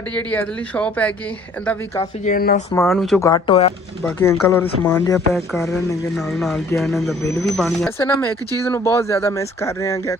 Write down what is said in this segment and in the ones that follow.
ਸਾਡੀ ਜਿਹੜੀ ਇਧਰਲੀ ਸ਼ਾਪ ਹੈਗੀ ਇਹਦਾ ਵੀ ਕਾਫੀ ਜਿਹੜਾ ਸਮਾਨ ਵਿੱਚੋਂ ਘੱਟ ਹੋਇਆ। ਬਾਕੀ ਅੰਕਲ ਹੋਰ ਸਮਾਨ ਜਿਹਾ ਪੈਕ ਕਰ ਰਹੇ ਨੇਗੇ, ਨਾਲ ਨਾਲ ਜਿਹਾ ਇਹਨਾਂ ਦਾ ਬਿੱਲ ਵੀ ਬਣ ਗਿਆ। ਵੈਸੇ ਨਾ ਮੈਂ ਇੱਕ ਚੀਜ਼ ਨੂੰ ਬਹੁਤ ਜ਼ਿਆਦਾ ਮਿਸ ਕਰ ਰਿਹਾ ਹੈਗਾ।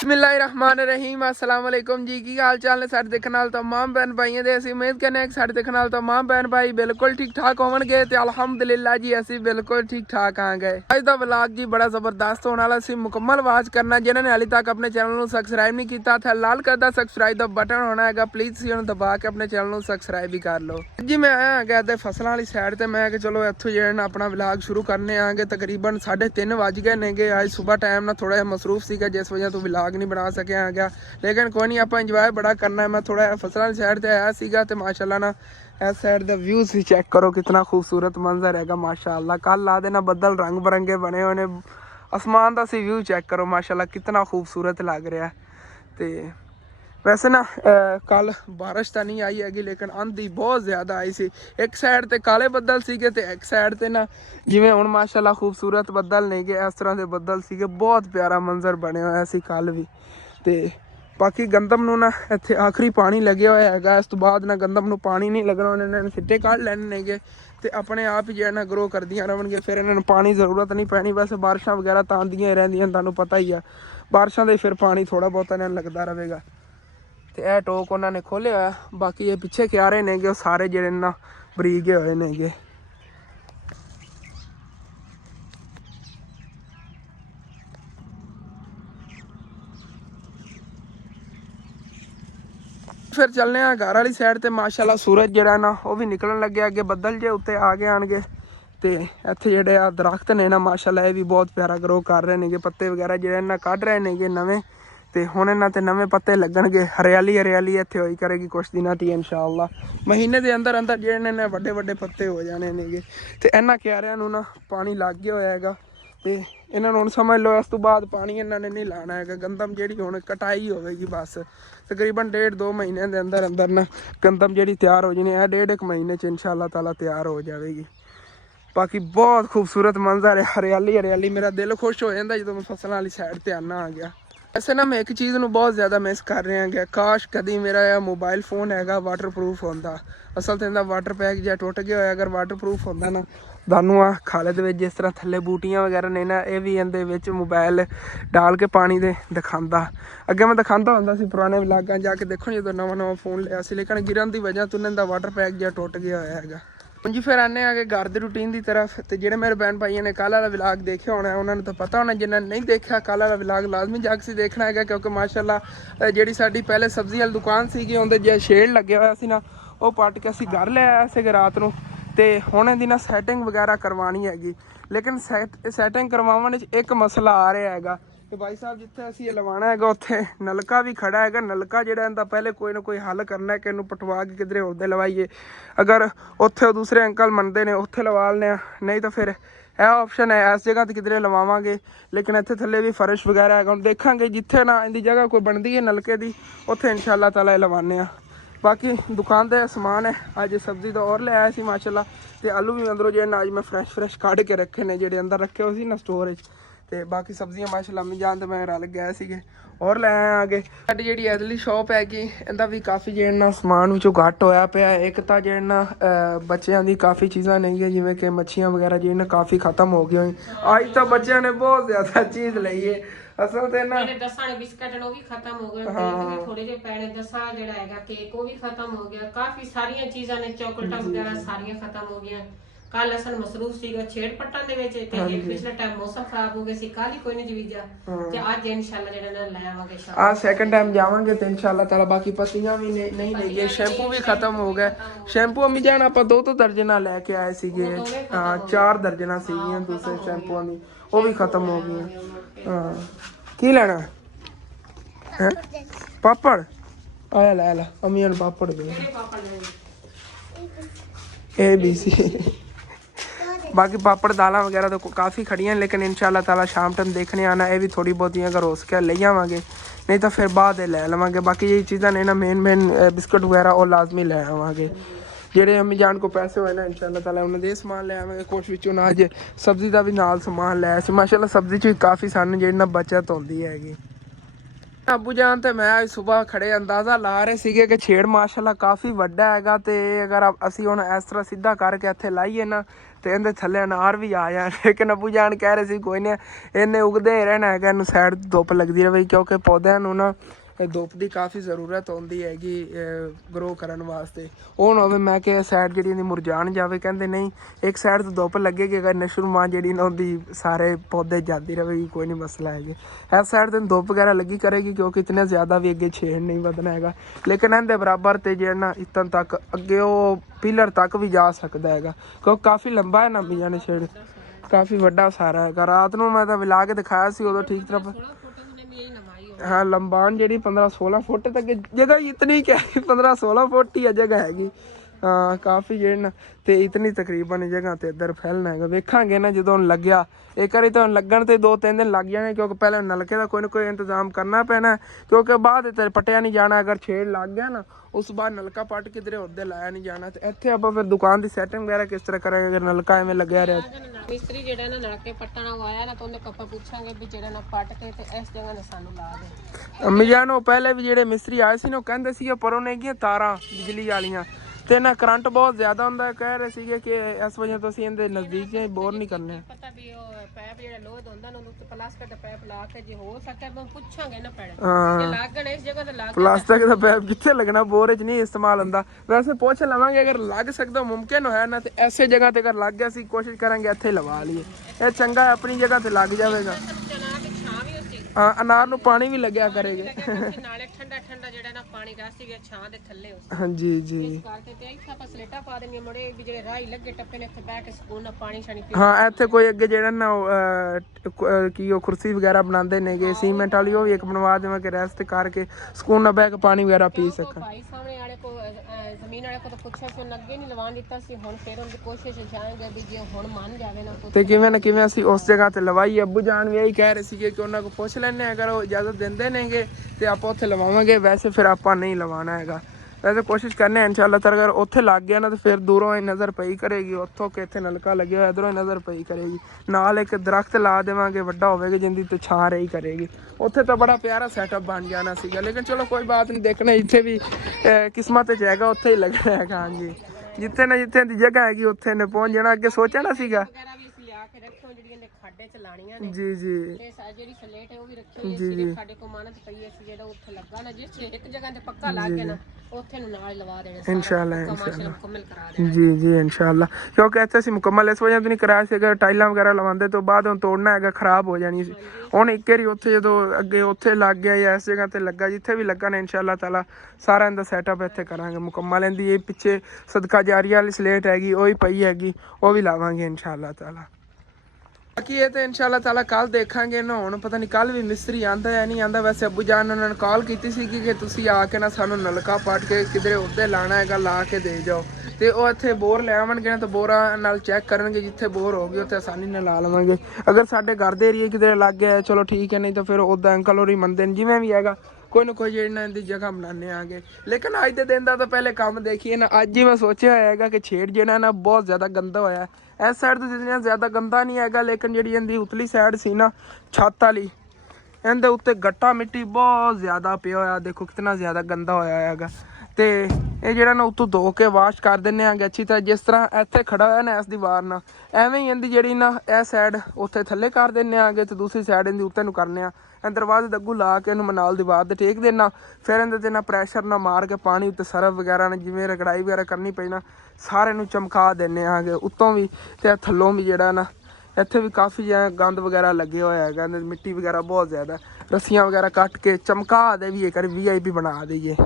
बिस्मिल्लाहिर्रहमानिर्रहीम अस्सलाम वालेकुम जी। की हाल चाल ने साडे देखण वाले तमाम बहन भाइयों दे। असीं उम्मीद करने कि साडे देखण वाले तमाम बहन भाई बिल्कुल ठीक ठाक होवणगे ते अल्हम्दुलिल्लाह जी असीं बिल्कुल ठीक ठाक आ गए। अज दा व्लॉग जी बड़ा जबरदस्त होने वाला सी, मुकम्मल वाच करना। जिन्होंने हाले तक अपने चैनल को सबसक्राइब नहीं किया था लाल करदा सबसक्राइब दा बटन होना है, प्लीज तुसीं उहनूं दबा के अपने चैनल को सबसक्राइब भी कर लो जी। मैं आया गया ते फसलों वाली साइड ते मैं कि चलो इत्थों जिहड़ा अपना व्लॉग शुरू करने आगे। तकरीबन 3:30 वज गए नेगे। अज सुबह टाइम ना थोड़ा जिहा मसरूफ सीगा जिस वजह तो व्लॉग नहीं बना सकिया गया, लेकिन कोई नहीं, आप इंजॉय बड़ा करना है। मैं थोड़ा फसलों की साइड ते आया सीगा ते माशाल्लाह ना इस साइड दा व्यूज भी चेक करो, कितना खूबसूरत मंजर हैगा माशाल्लाह। कल ला देना बदल रंग बिरंगे बने हुए ने, आसमान का सी व्यू चेक करो माशाल्लाह कितना खूबसूरत लग रहा है। तो वैसे ना कल बारिश तो नहीं आई हैगी, लेकिन आंधी बहुत ज़्यादा आई सी। एक साइड ते काले बदल सीगे ते एक साइड ते ना जिवें हुण माशाल्लाह खूबसूरत बदल नहीं गए, इस तरह के बदल सीगे। बहुत प्यारा मंजर बने हुआ सी कल भी। तो बाकी गंदम नूं ना इत्थे आखिरी पानी लग्या होया हैगा, इस तो बाद ना गंदम नूं पानी नहीं लगना, उन्होंने सिट्टे कढ़ लैने नेगे ते अपने आप ही जो है ना ग्रो करदियां रहणगे। फिर इन्होंने पानी जरूरत नहीं पैनी। वैसे बारिशां वगैरह तो आंदियां ही रहिंदियां, तुहानूं पता ही है बारिशां दे फिर पानी थोड़ा बहुत इन्हां नूं लगदा रहेगा। तो यह टोक उन्होंने खोलिया होया। बाकी ये पिछे क्यारे नेगे सारे जिहड़े ना बरीके होए नेगे। फिर चलने घर वाली साइड ते माशाल्लाह सूरज जिहड़ा ना वो भी निकलन लगे, अगे बदल जे उत्ते आ गए आणगे। तो इत्थे जिहड़े आ दरख्त ने ना माशाल्लाह ये भी बहुत प्यारा ग्रो कर रहे हैं, पत्ते वगैरह जिहड़े ना कढ़ रहे हैं नवे। तो हुण इन्हां ते नवे पत्ते लगणगे, हरियाली हरियाली इत्थे होई करेगी कुछ दिनों ती इंशाअल्लाह। महीने के अंदर अंदर जिहड़े ने वड्डे वड्डे पत्ते हो जाने नेगे। तो इन्हां क्यारियां नूं ना पानी लग गया होया हैगा। तो इन्हां नूं हुण समझ लो इस तो बाद पानी इन्होंने नहीं लाना है। गंदम जी हुण कटाई होगी बस, तकरीबन 1.5-2 महीने के अंदर अंदर ना गंदम जी तैयार हो जानी है। 1.5 महीने इंशाअल्लाह ताला तैयार हो जाएगी। बाकी बहुत खूबसूरत मंजर है, हरियाली हरियाली। मेरा दिल खुश हो जाता जो मैं फसलों वाली साइड ते आना आ गया। वैसे ना मैं एक चीज़ नूं बहुत ज़्यादा मिस कर रहा है, काश कभी मेरा यह मोबाइल फोन हैगा वाटर प्रूफ होंदा। असल तो इहदा वाटर पैक जो टुट गया होया, अगर वाटर प्रूफ होंदा ना थानू आ खाले दे विच जिस तरह थल्ले बूटियां वगैरह ने ना, ये भी इहदे विच मोबाइल डाल के पानी दे दिखांदा। अगे मैं दिखांदा होंदा सी पुराने व्लॉगां जाके देखो जो नवा नवा फोन लिया सी, लेकिन गिरन की वजह तो इहदा वाटर पैक जो टुट गया होया हैगा। जी फिर आने आगे घर की रूटीन की तरफ। तो ਜਿਹੜੇ मेरे बहन भाइयों ने कल वाला व्लॉग देखा होना उन्होंने तो पता होना, जिन्होंने नहीं देखा कल वाला व्लॉग लाजमी जाके सी देखना है, क्योंकि माशाल्लाह जी साडी पहले सब्जी वाली दुकान सी उन्हें जो शेड लगे हुआ सी ना वो पट के असीं घर ले आया सी रात नूं। तो हुण इहदी ना सैटिंग वगैरह करवानी हैगी, लेकिन सैटिंग करवाउण एक मसला आ रहा हैगा कि भाई साहब जिथे असीं लवाना है उत्थे नलका भी खड़ा है। नलका जिहड़ा इहदा पहले कोई ना कोई हल करना है कि इहनूं पटवा के किधरे होर दे लवाइए। अगर उत्थे दूसरे अंकल मनते ने उत्थे लवा लैने, नहीं तो फिर यह ऑप्शन है इस जगह तो किधरे लवावांगे। लेकिन इत्थे थल्ले भी फर्श वगैरह है, हुण देखांगे जिथे ना इहदी जगह कोई बनती है नलके की उत्थे इंशाअल्लाह ताला लवाने। बाकी दुकान का समान है, अज सब्जी तो और ले आया सी माशाल्लाह। तो आलू भी अंदरों जो अज मैं फ्रैश कढ़ के रखे ने, जो अंदर रखे हुए सी ना स्टोरेज। तो बाकी सब्जियां माशाल्लाह अम्मी जान तो मैं रल गए थे और लै आए आगे। साडी जी इधरली शॉप हैगी इहदा भी काफ़ी जो समान विचों घट होया पिया। एक तो जो बच्चों की काफ़ी चीज़ां नहीं जिवें कि मच्छियां वगैरह जो काफ़ी खत्म हो गई। अज तो बच्चों ने बहुत ज़्यादा चीज़ लई है। असल ते ना बिस्किट वो भी खत्म हो गए, भी थोड़े जे पैने दसा जेड़ा हैगा केक वो भी खत्म हो गया। काफी सारियां चीज़ां ने चॉकलेट वगैरह सारियां खत्म हो गई। कल असन मसरूफ सीगा छेड़ पट्टन दे विच ते एक पिछले टाइम मौसम खराब हो गया सी, कल ही कोई नहीं जवीजा ते आज इंशाल्लाह जेड़ा ना ले आवांगे शाम आज सेकंड टाइम जावांगे तो इंशाल्लाह ताला। बाकी पत्तियां भी नहीं लेंगे, शैम्पू भी खत्म हो गए। शैम्पू अम्मी जान आप 2 दर्जन लेके आए सीगे, 4 दर्जन सीगियां दूसरे शैम्पूआं दी, वो भी खत्म हो गई। हाँ की लेना है पापड़? आया लै ला अम्मी ने पापड़ दे ए बी सी। बाकी पापड़ दालें वगैरह तो काफ़ी खड़ियाँ, लेकिन इंशाल्लाह ताला शाम टाइम देखने आना। ये भी थोड़ी बहुत अगर हो सके ले आवांगे, नहीं तो फिर बाद ले लवांगे। बाकी ये चीज़ां ने ना मेन बिस्कुट वगैरह और लाजमी ले आवांगे। ਜਿਹੜੇ ਅਮੀ ਜਾਨ ਕੋ ਪੈਸੇ ਹੋਏ ਨਾ ਇਨਸ਼ਾਅੱਲਾ ਤਾਲਾ ਉਹਨਾਂ ਦੇ ਸਮਾਨ ਲੈ ਆਵਾਂਗੇ। ਕੁਛ ਵਿੱਚੋਂ ਨਾ ਅੱਜ ਸਬਜ਼ੀ ਦਾ ਵੀ ਨਾਲ ਸਮਾਨ ਲੈ ਸੀ ਮਾਸ਼ਾਅੱਲਾ। ਸਬਜ਼ੀ 'ਚ ਵੀ ਕਾਫੀ ਸਾਨੂੰ ਜਿਹੜੀ ਨਾ ਬਚਤ ਹੁੰਦੀ ਹੈਗੀ। ਅੱਬੂ ਜਾਨ ਤੇ ਮੈਂ ਅੱਜ ਸਵੇਰ ਖੜੇ ਅੰਦਾਜ਼ਾ ਲਾ ਰਹੇ ਸੀਗੇ ਕਿ ਛੇੜ ਮਾਸ਼ਾਅੱਲਾ ਕਾਫੀ ਵੱਡਾ ਹੈਗਾ ਤੇ ਅਗਰ ਅਸੀਂ ਹੁਣ ਇਸ ਤਰ੍ਹਾਂ ਸਿੱਧਾ ਕਰਕੇ ਇੱਥੇ ਲਾਈਏ ਨਾ ਤੇ ਇਹਦੇ ਥੱਲੇ ਅਨਾਰ ਵੀ ਆ ਜਾਣ। ਲੇਕਿਨ ਅੱਬੂ ਜਾਨ ਕਹਿ ਰਹੇ ਸੀ ਕੋਈ ਨਹੀਂ ਇਹਨੇ ਉਗਦੇ ਰਹਿਣਾ ਹੈਗਾ, ਇਹਨੂੰ ਸਾਈਡ ਧੁੱਪ ਲੱਗਦੀ ਰਹੇ ਕਿਉਂਕਿ ਪੌਦਿਆਂ ਨੂੰ ਨਾ ਧੁੱਪ ਦੀ ਕਾਫੀ ਜ਼ਰੂਰਤ ਹੁੰਦੀ ਹੈਗੀ ਗਰੋ ਕਰਨ ਵਾਸਤੇ। ਉਹ ਨਾ ਹੋਵੇ ਮੈਂ ਕਿ ਸਾਈਡ ਜਿਹੜੀ ਇਹਦੀ ਮੁਰਝਾਣ ਜਾਵੇ। ਕਹਿੰਦੇ ਨਹੀਂ ਇੱਕ ਸਾਈਡ ਤੋਂ ਧੁੱਪ ਲੱਗੇਗੀ ਅਗਰ ਨਸ਼ਰੁਮਾ ਜਿਹੜੀ ਨਾ ਉਹਦੀ ਸਾਰੇ ਪੌਦੇ ਜਾਂਦੀ ਰਹੇਗੀ ਕੋਈ ਨਹੀਂ ਮਸਲਾ ਹੈਗੇ। ਇਸ ਸਾਈਡ ਤੇ ਧੁੱਪ ਵਗੈਰਾ ਲੱਗੀ ਕਰੇਗੀ ਕਿਉਂਕਿ ਇਤਨੇ ਜ਼ਿਆਦਾ ਵੀ ਅੱਗੇ ਛੇੜ ਨਹੀਂ ਵਧਣਾ ਹੈਗਾ। ਲੇਕਿਨ ਇਹਦੇ ਬਰਾਬਰ ਤੇ ਜਿਹੜਾ ਨਾ ਇਤਨ ਤੱਕ ਅੱਗੇ ਉਹ ਪਿਲਰ ਤੱਕ ਵੀ ਜਾ ਸਕਦਾ ਹੈਗਾ ਕਿਉਂਕਿ ਕਾਫੀ ਲੰਬਾ ਹੈ ਨਾ ਮੀਆਂ ਨੇ ਛੇੜ ਕਾਫੀ ਵੱਡਾ ਸਾਰਾ ਹੈਗਾ। ਰਾਤ ਨੂੰ ਮੈਂ ਤਾਂ ਵਿਲਾ ਕੇ ਦਿਖਾਇਆ ਸੀ ਉਦੋਂ ਠੀਕ ਤਰ੍ਹਾਂ हाँ लंबान जी 15-16 फुट तक जगह इतनी क्या 15-16 फुट ही जगह हैगी। हाँ काफ़ी जे ना तो इतनी तकरीबन जगह तो इधर फैलना है। वेखांगे ना जो लग्या एक बारी तो लगन तो 2-3 दिन लग जाने क्योंकि पहले नलके का कोई ना कोई इंतजाम करना पैना क्योंकि बाद पट्टिया नहीं जाना। अगर छेड़ लग गया ना उस बाद नलका पट किधरे उधर लाया नहीं जाना। तो इतने आप फिर दुकान की सैटिंग वगैरह किस तरह करेंगे अगर नलका एवं लग्या रहा। मिस्त्री जेड़ा ना नलके पट्टन आया ना तो उन्हें कपा पूछांगे भी जेड़ा ना पट के ते इस जगह ने सानू ला दे। अम्मी जान वो पहले भी जेड़े मिस्त्री आए सी ना कहंदे सी पर उन्हें की तारां बिजली वालियां ते ना करंट बहुत ज्यादा हुंदा कह रहे सीगे कि इस वजह तो असीं इहदे नजदीक जे बोर नहीं करने। पता भी ओ पाइप जेड़ा लोड हुंदा ना उस प्लास्टिक दा पाइप ला के जे हो सके तो पूछांगे ना पड़े जे लागण इस जगह ते लाग प्लास्टिक दा पाइप किथे लगना बोर च नहीं इस्तेमाल हुंदा। वैसे पूछ लवांगे अगर लग सकदा मुमकिन होया ना ते ऐसे जगह ते अगर लग गया सी कोशिश करांगे इत्थे लवा लईए। ये चंगा है अपनी जगह ते लग जाएगा। हाँ अनार नूं पानी भी लग्या करेगा नाले ठंडा ठंडा जेड़ा ना पानी रह सी गया छां दे थल्ले उस। हाँ जी जी इस करके ते इत्थे ਆਪਾਂ ਸਲੇਟਾ ਪਾ ਦੇਣੀ ਮੁੜੇ ਵੀ ਜਿਹੜੇ ਰਾਹ ਲੱਗੇ ਟੱਪੇ ਨੇ ਇੱਥੇ ਬੈਠ ਕੇ ਸਕੂਨ ਨਾਲ ਪਾਣੀ ਛਾਣੀ ਪੀ। ਹਾਂ ਇੱਥੇ ਕੋਈ ਅੱਗੇ ਜਿਹੜਾ ਨਾ ਕੀ ਉਹ ਕੁਰਸੀ ਵਗੈਰਾ ਬਣਾਉਂਦੇ ਨੇਗੇ ਸੀਮੈਂਟ ਵਾਲੀ ਉਹ ਵੀ ਇੱਕ ਬਣਵਾ ਦੇਵਾਂ ਕਿ ਰੈਸਟ ਕਰਕੇ ਸਕੂਨ ਨਾਲ ਬਹਿ ਕੇ ਪਾਣੀ ਵਗੈਰਾ ਪੀ ਸਕਣ। ਭਾਈ ਸਾਹਮਣੇ ਵਾਲੇ ਕੋ ਜ਼ਮੀਨ ਵਾਲੇ ਕੋ ਤਾਂ ਪੁੱਛਿਆ ਸੀ ਅੱਗੇ ਨਹੀਂ ਲਵਾਉਣ ਦਿੱਤਾ ਸੀ ਹੁਣ ਫੇਰ ਉਹਦੀ ਕੋਸ਼ਿਸ਼ ਜਾਏਗਾ ਵੀ ਜੇ ਹੁਣ ਮੰਨ ਜਾਵੇ ਨਾ ਤੇ ਕਿਵੇਂ ਨਾ ਕਿਵੇਂ ਅਸੀਂ ਉਸ ਜਗ੍ਹਾ ਤੇ ਲਵਾਈ। ਅੱਬੂ ਜਾਨ ਵੀ ਇਹੀ ਕਹਿ ਰਹੇ ਸੀਗੇ ਕਿ ਉਹਨਾਂ ਕੋ ਪੁੱਛ ਲੈਣੇ ਅਗਰ ਉਹ ਇਜਾਜ਼ਤ ਦਿੰਦੇ ਨੇਗੇ ਤੇ ਆਪਾਂ ਉੱਥੇ ਲਵਾਵਾਂਗੇ। ਵੈਸੇ ਫਿਰ ਆਪਾਂ ਨਹੀਂ ਲਵਾਉਣਾ ਹੈਗਾ। वैसे कोशिश करने इंशाल्लाह ताला अगर उत्थे लग गया ना तो फिर दूरों ही नज़र पई करेगी उत्थों कि इत्थे नलका लगे होया इधरों ही नज़र पई करेगी। नाल एक दरख्त ला देवांगे वड्डा होवेगा जिंदी ते छां रही करेगी। उत्थे तो बड़ा प्यारा सेटअप बन जाना सीगा लेकिन चलो कोई बात नहीं देखना जिथे भी किस्मत च हैगा उत्थे ही लगना है। हाँ जी जिथे ना जिथे दी जगह हैगी उत्थे ने पहुंच जाना। अगे सोचना सीगा जी जी ਜਿਹੜੀ ਸਲੇਟ ਹੈ ਉਹ ਵੀ ਰੱਖੀ ਹੋਈ ਹੈ ਸਿਰੇ ਸਾਡੇ ਕੋਲ ਮਾਨਤ ਪਈ ਹੈ ਜਿਹੜਾ ਉੱਥੇ ਲੱਗਾ ਨਾ ਜਿਸ ਇੱਕ ਜਗ੍ਹਾ ਤੇ ਪੱਕਾ ਲੱਗ ਗਿਆ ਨਾ ਉੱਥੇ ਨੂੰ ਨਾਲ ਲਵਾ ਦੇਣਾ इंशाल्लाह ਮੁਕੰਮਲ ਕਰਾ ਦੇਣਾ। जी जी इंशाल्लाह क्योंकि ਇੱਥੇ ਅਸੀਂ ਮੁਕੰਮਲ ਇਸ ਵਜ੍ਹਾ ਤੋਂ ਨਹੀਂ ਕਰਾਇਆ ਸੀ ਅਗਰ ਟਾਈਲਾਂ ਵਗੈਰਾ ਲਵਾਉਂਦੇ ਤੋਂ ਬਾਅਦ ਹੁਣ ਤੋੜਨਾ ਹੈਗਾ ਖਰਾਬ ਹੋ ਜਾਣੀ ਸੀ। ਹੁਣ ਇੱਕ ਵਾਰੀ ਉੱਥੇ ਜਦੋਂ ਅੱਗੇ ਉੱਥੇ ਲੱਗ ਗਿਆ ਜਾਂ ਇਸ ਜਗ੍ਹਾ ਤੇ ਲੱਗਾ ਜਿੱਥੇ ਵੀ ਲੱਗਾ ਨਾ इंशाल्लाह ताला ਸਾਰਾ ਇਹਦਾ ਸੈਟਅਪ ਇੱਥੇ ਕਰਾਂਗੇ ਮੁਕੰਮਲ। ਇਹਦੀ ਇਹ ਪਿੱਛੇ ਸਦਕਾ ਜਾਰੀਆ ਵਾਲੀ ਸਲੇਟ ਹੈਗੀ ਉਹ ਹੀ ਪਈ ਹੈਗੀ ਉਹ ਵੀ ਲਾਵਾਂਗੇ इंशाल्लाह ताला। बाकी ये तो इंशाल्लाह ताला कल देखांगे ना हुण पता नहीं कल भी मिस्त्री आंदा या नहीं आंदा। वैसे अब्बू जान उन्होंने कॉल की सी कि तुसी आके ना सानू नलका पट के किधरे उधर लाना हैगा ला के दे जाओ तो वो इत्थे बोर ले आवणगे ना तो बोरा नाल चैक करनगे जिथे बोर होगी उत्थे आसानी नाल ला लवांगे। अगर साडे घर दे एरिए किधरे लग गया चलो ठीक है नहीं तो फिर उदा अंकल होरी मंदे जिवें भी हैगा कोई ना कोई जेना इहदी जगह बनाने आगे। लेकिन अज दे दिन दा तो पहले काम देखिए ना अज ही मैं सोचा हैगा कि छेड़ जेड़ा ना बहुत ज़्यादा गंदा होया है। इस साइड तो जितना ज़्यादा गंदा नहीं हैगा लेकिन जी इनकी उतली साइड सी ना छत वाली इनके उत्ते गट्टा मिट्टी बहुत ज़्यादा पिया होया देखो कितना ज़्यादा गंदा होया हैगा। तो ये जो ना उतों धो के वाश कर देने अच्छी तरह जिस तरह इत्थे खड़ा होया ना इस दीवार ना एवें ही इनकी जी ना यह साइड उत्थे थल्ले कर देने तो दूसरी साइड इनकी उत्ते नूं करने दरवाजे दग्गू ला के इन्हूं नाल दीवार ते टेक देना फिर इहदे ते ना प्रैशर ना मार के पानी उत्ते सरफ वगैरह ने जिवें रगड़ाई वगैरह करनी पई ना सारे नूं चमका देने उत्तों भी ते थल्लों भी जिहड़ा ना इत्थे भी काफ़ी गंद वगैरह लगे होया हैगा मिट्टी वगैरह बहुत ज़्यादा रस्सियां वगैरह कट के चमका दे भी कर VIP बना दईए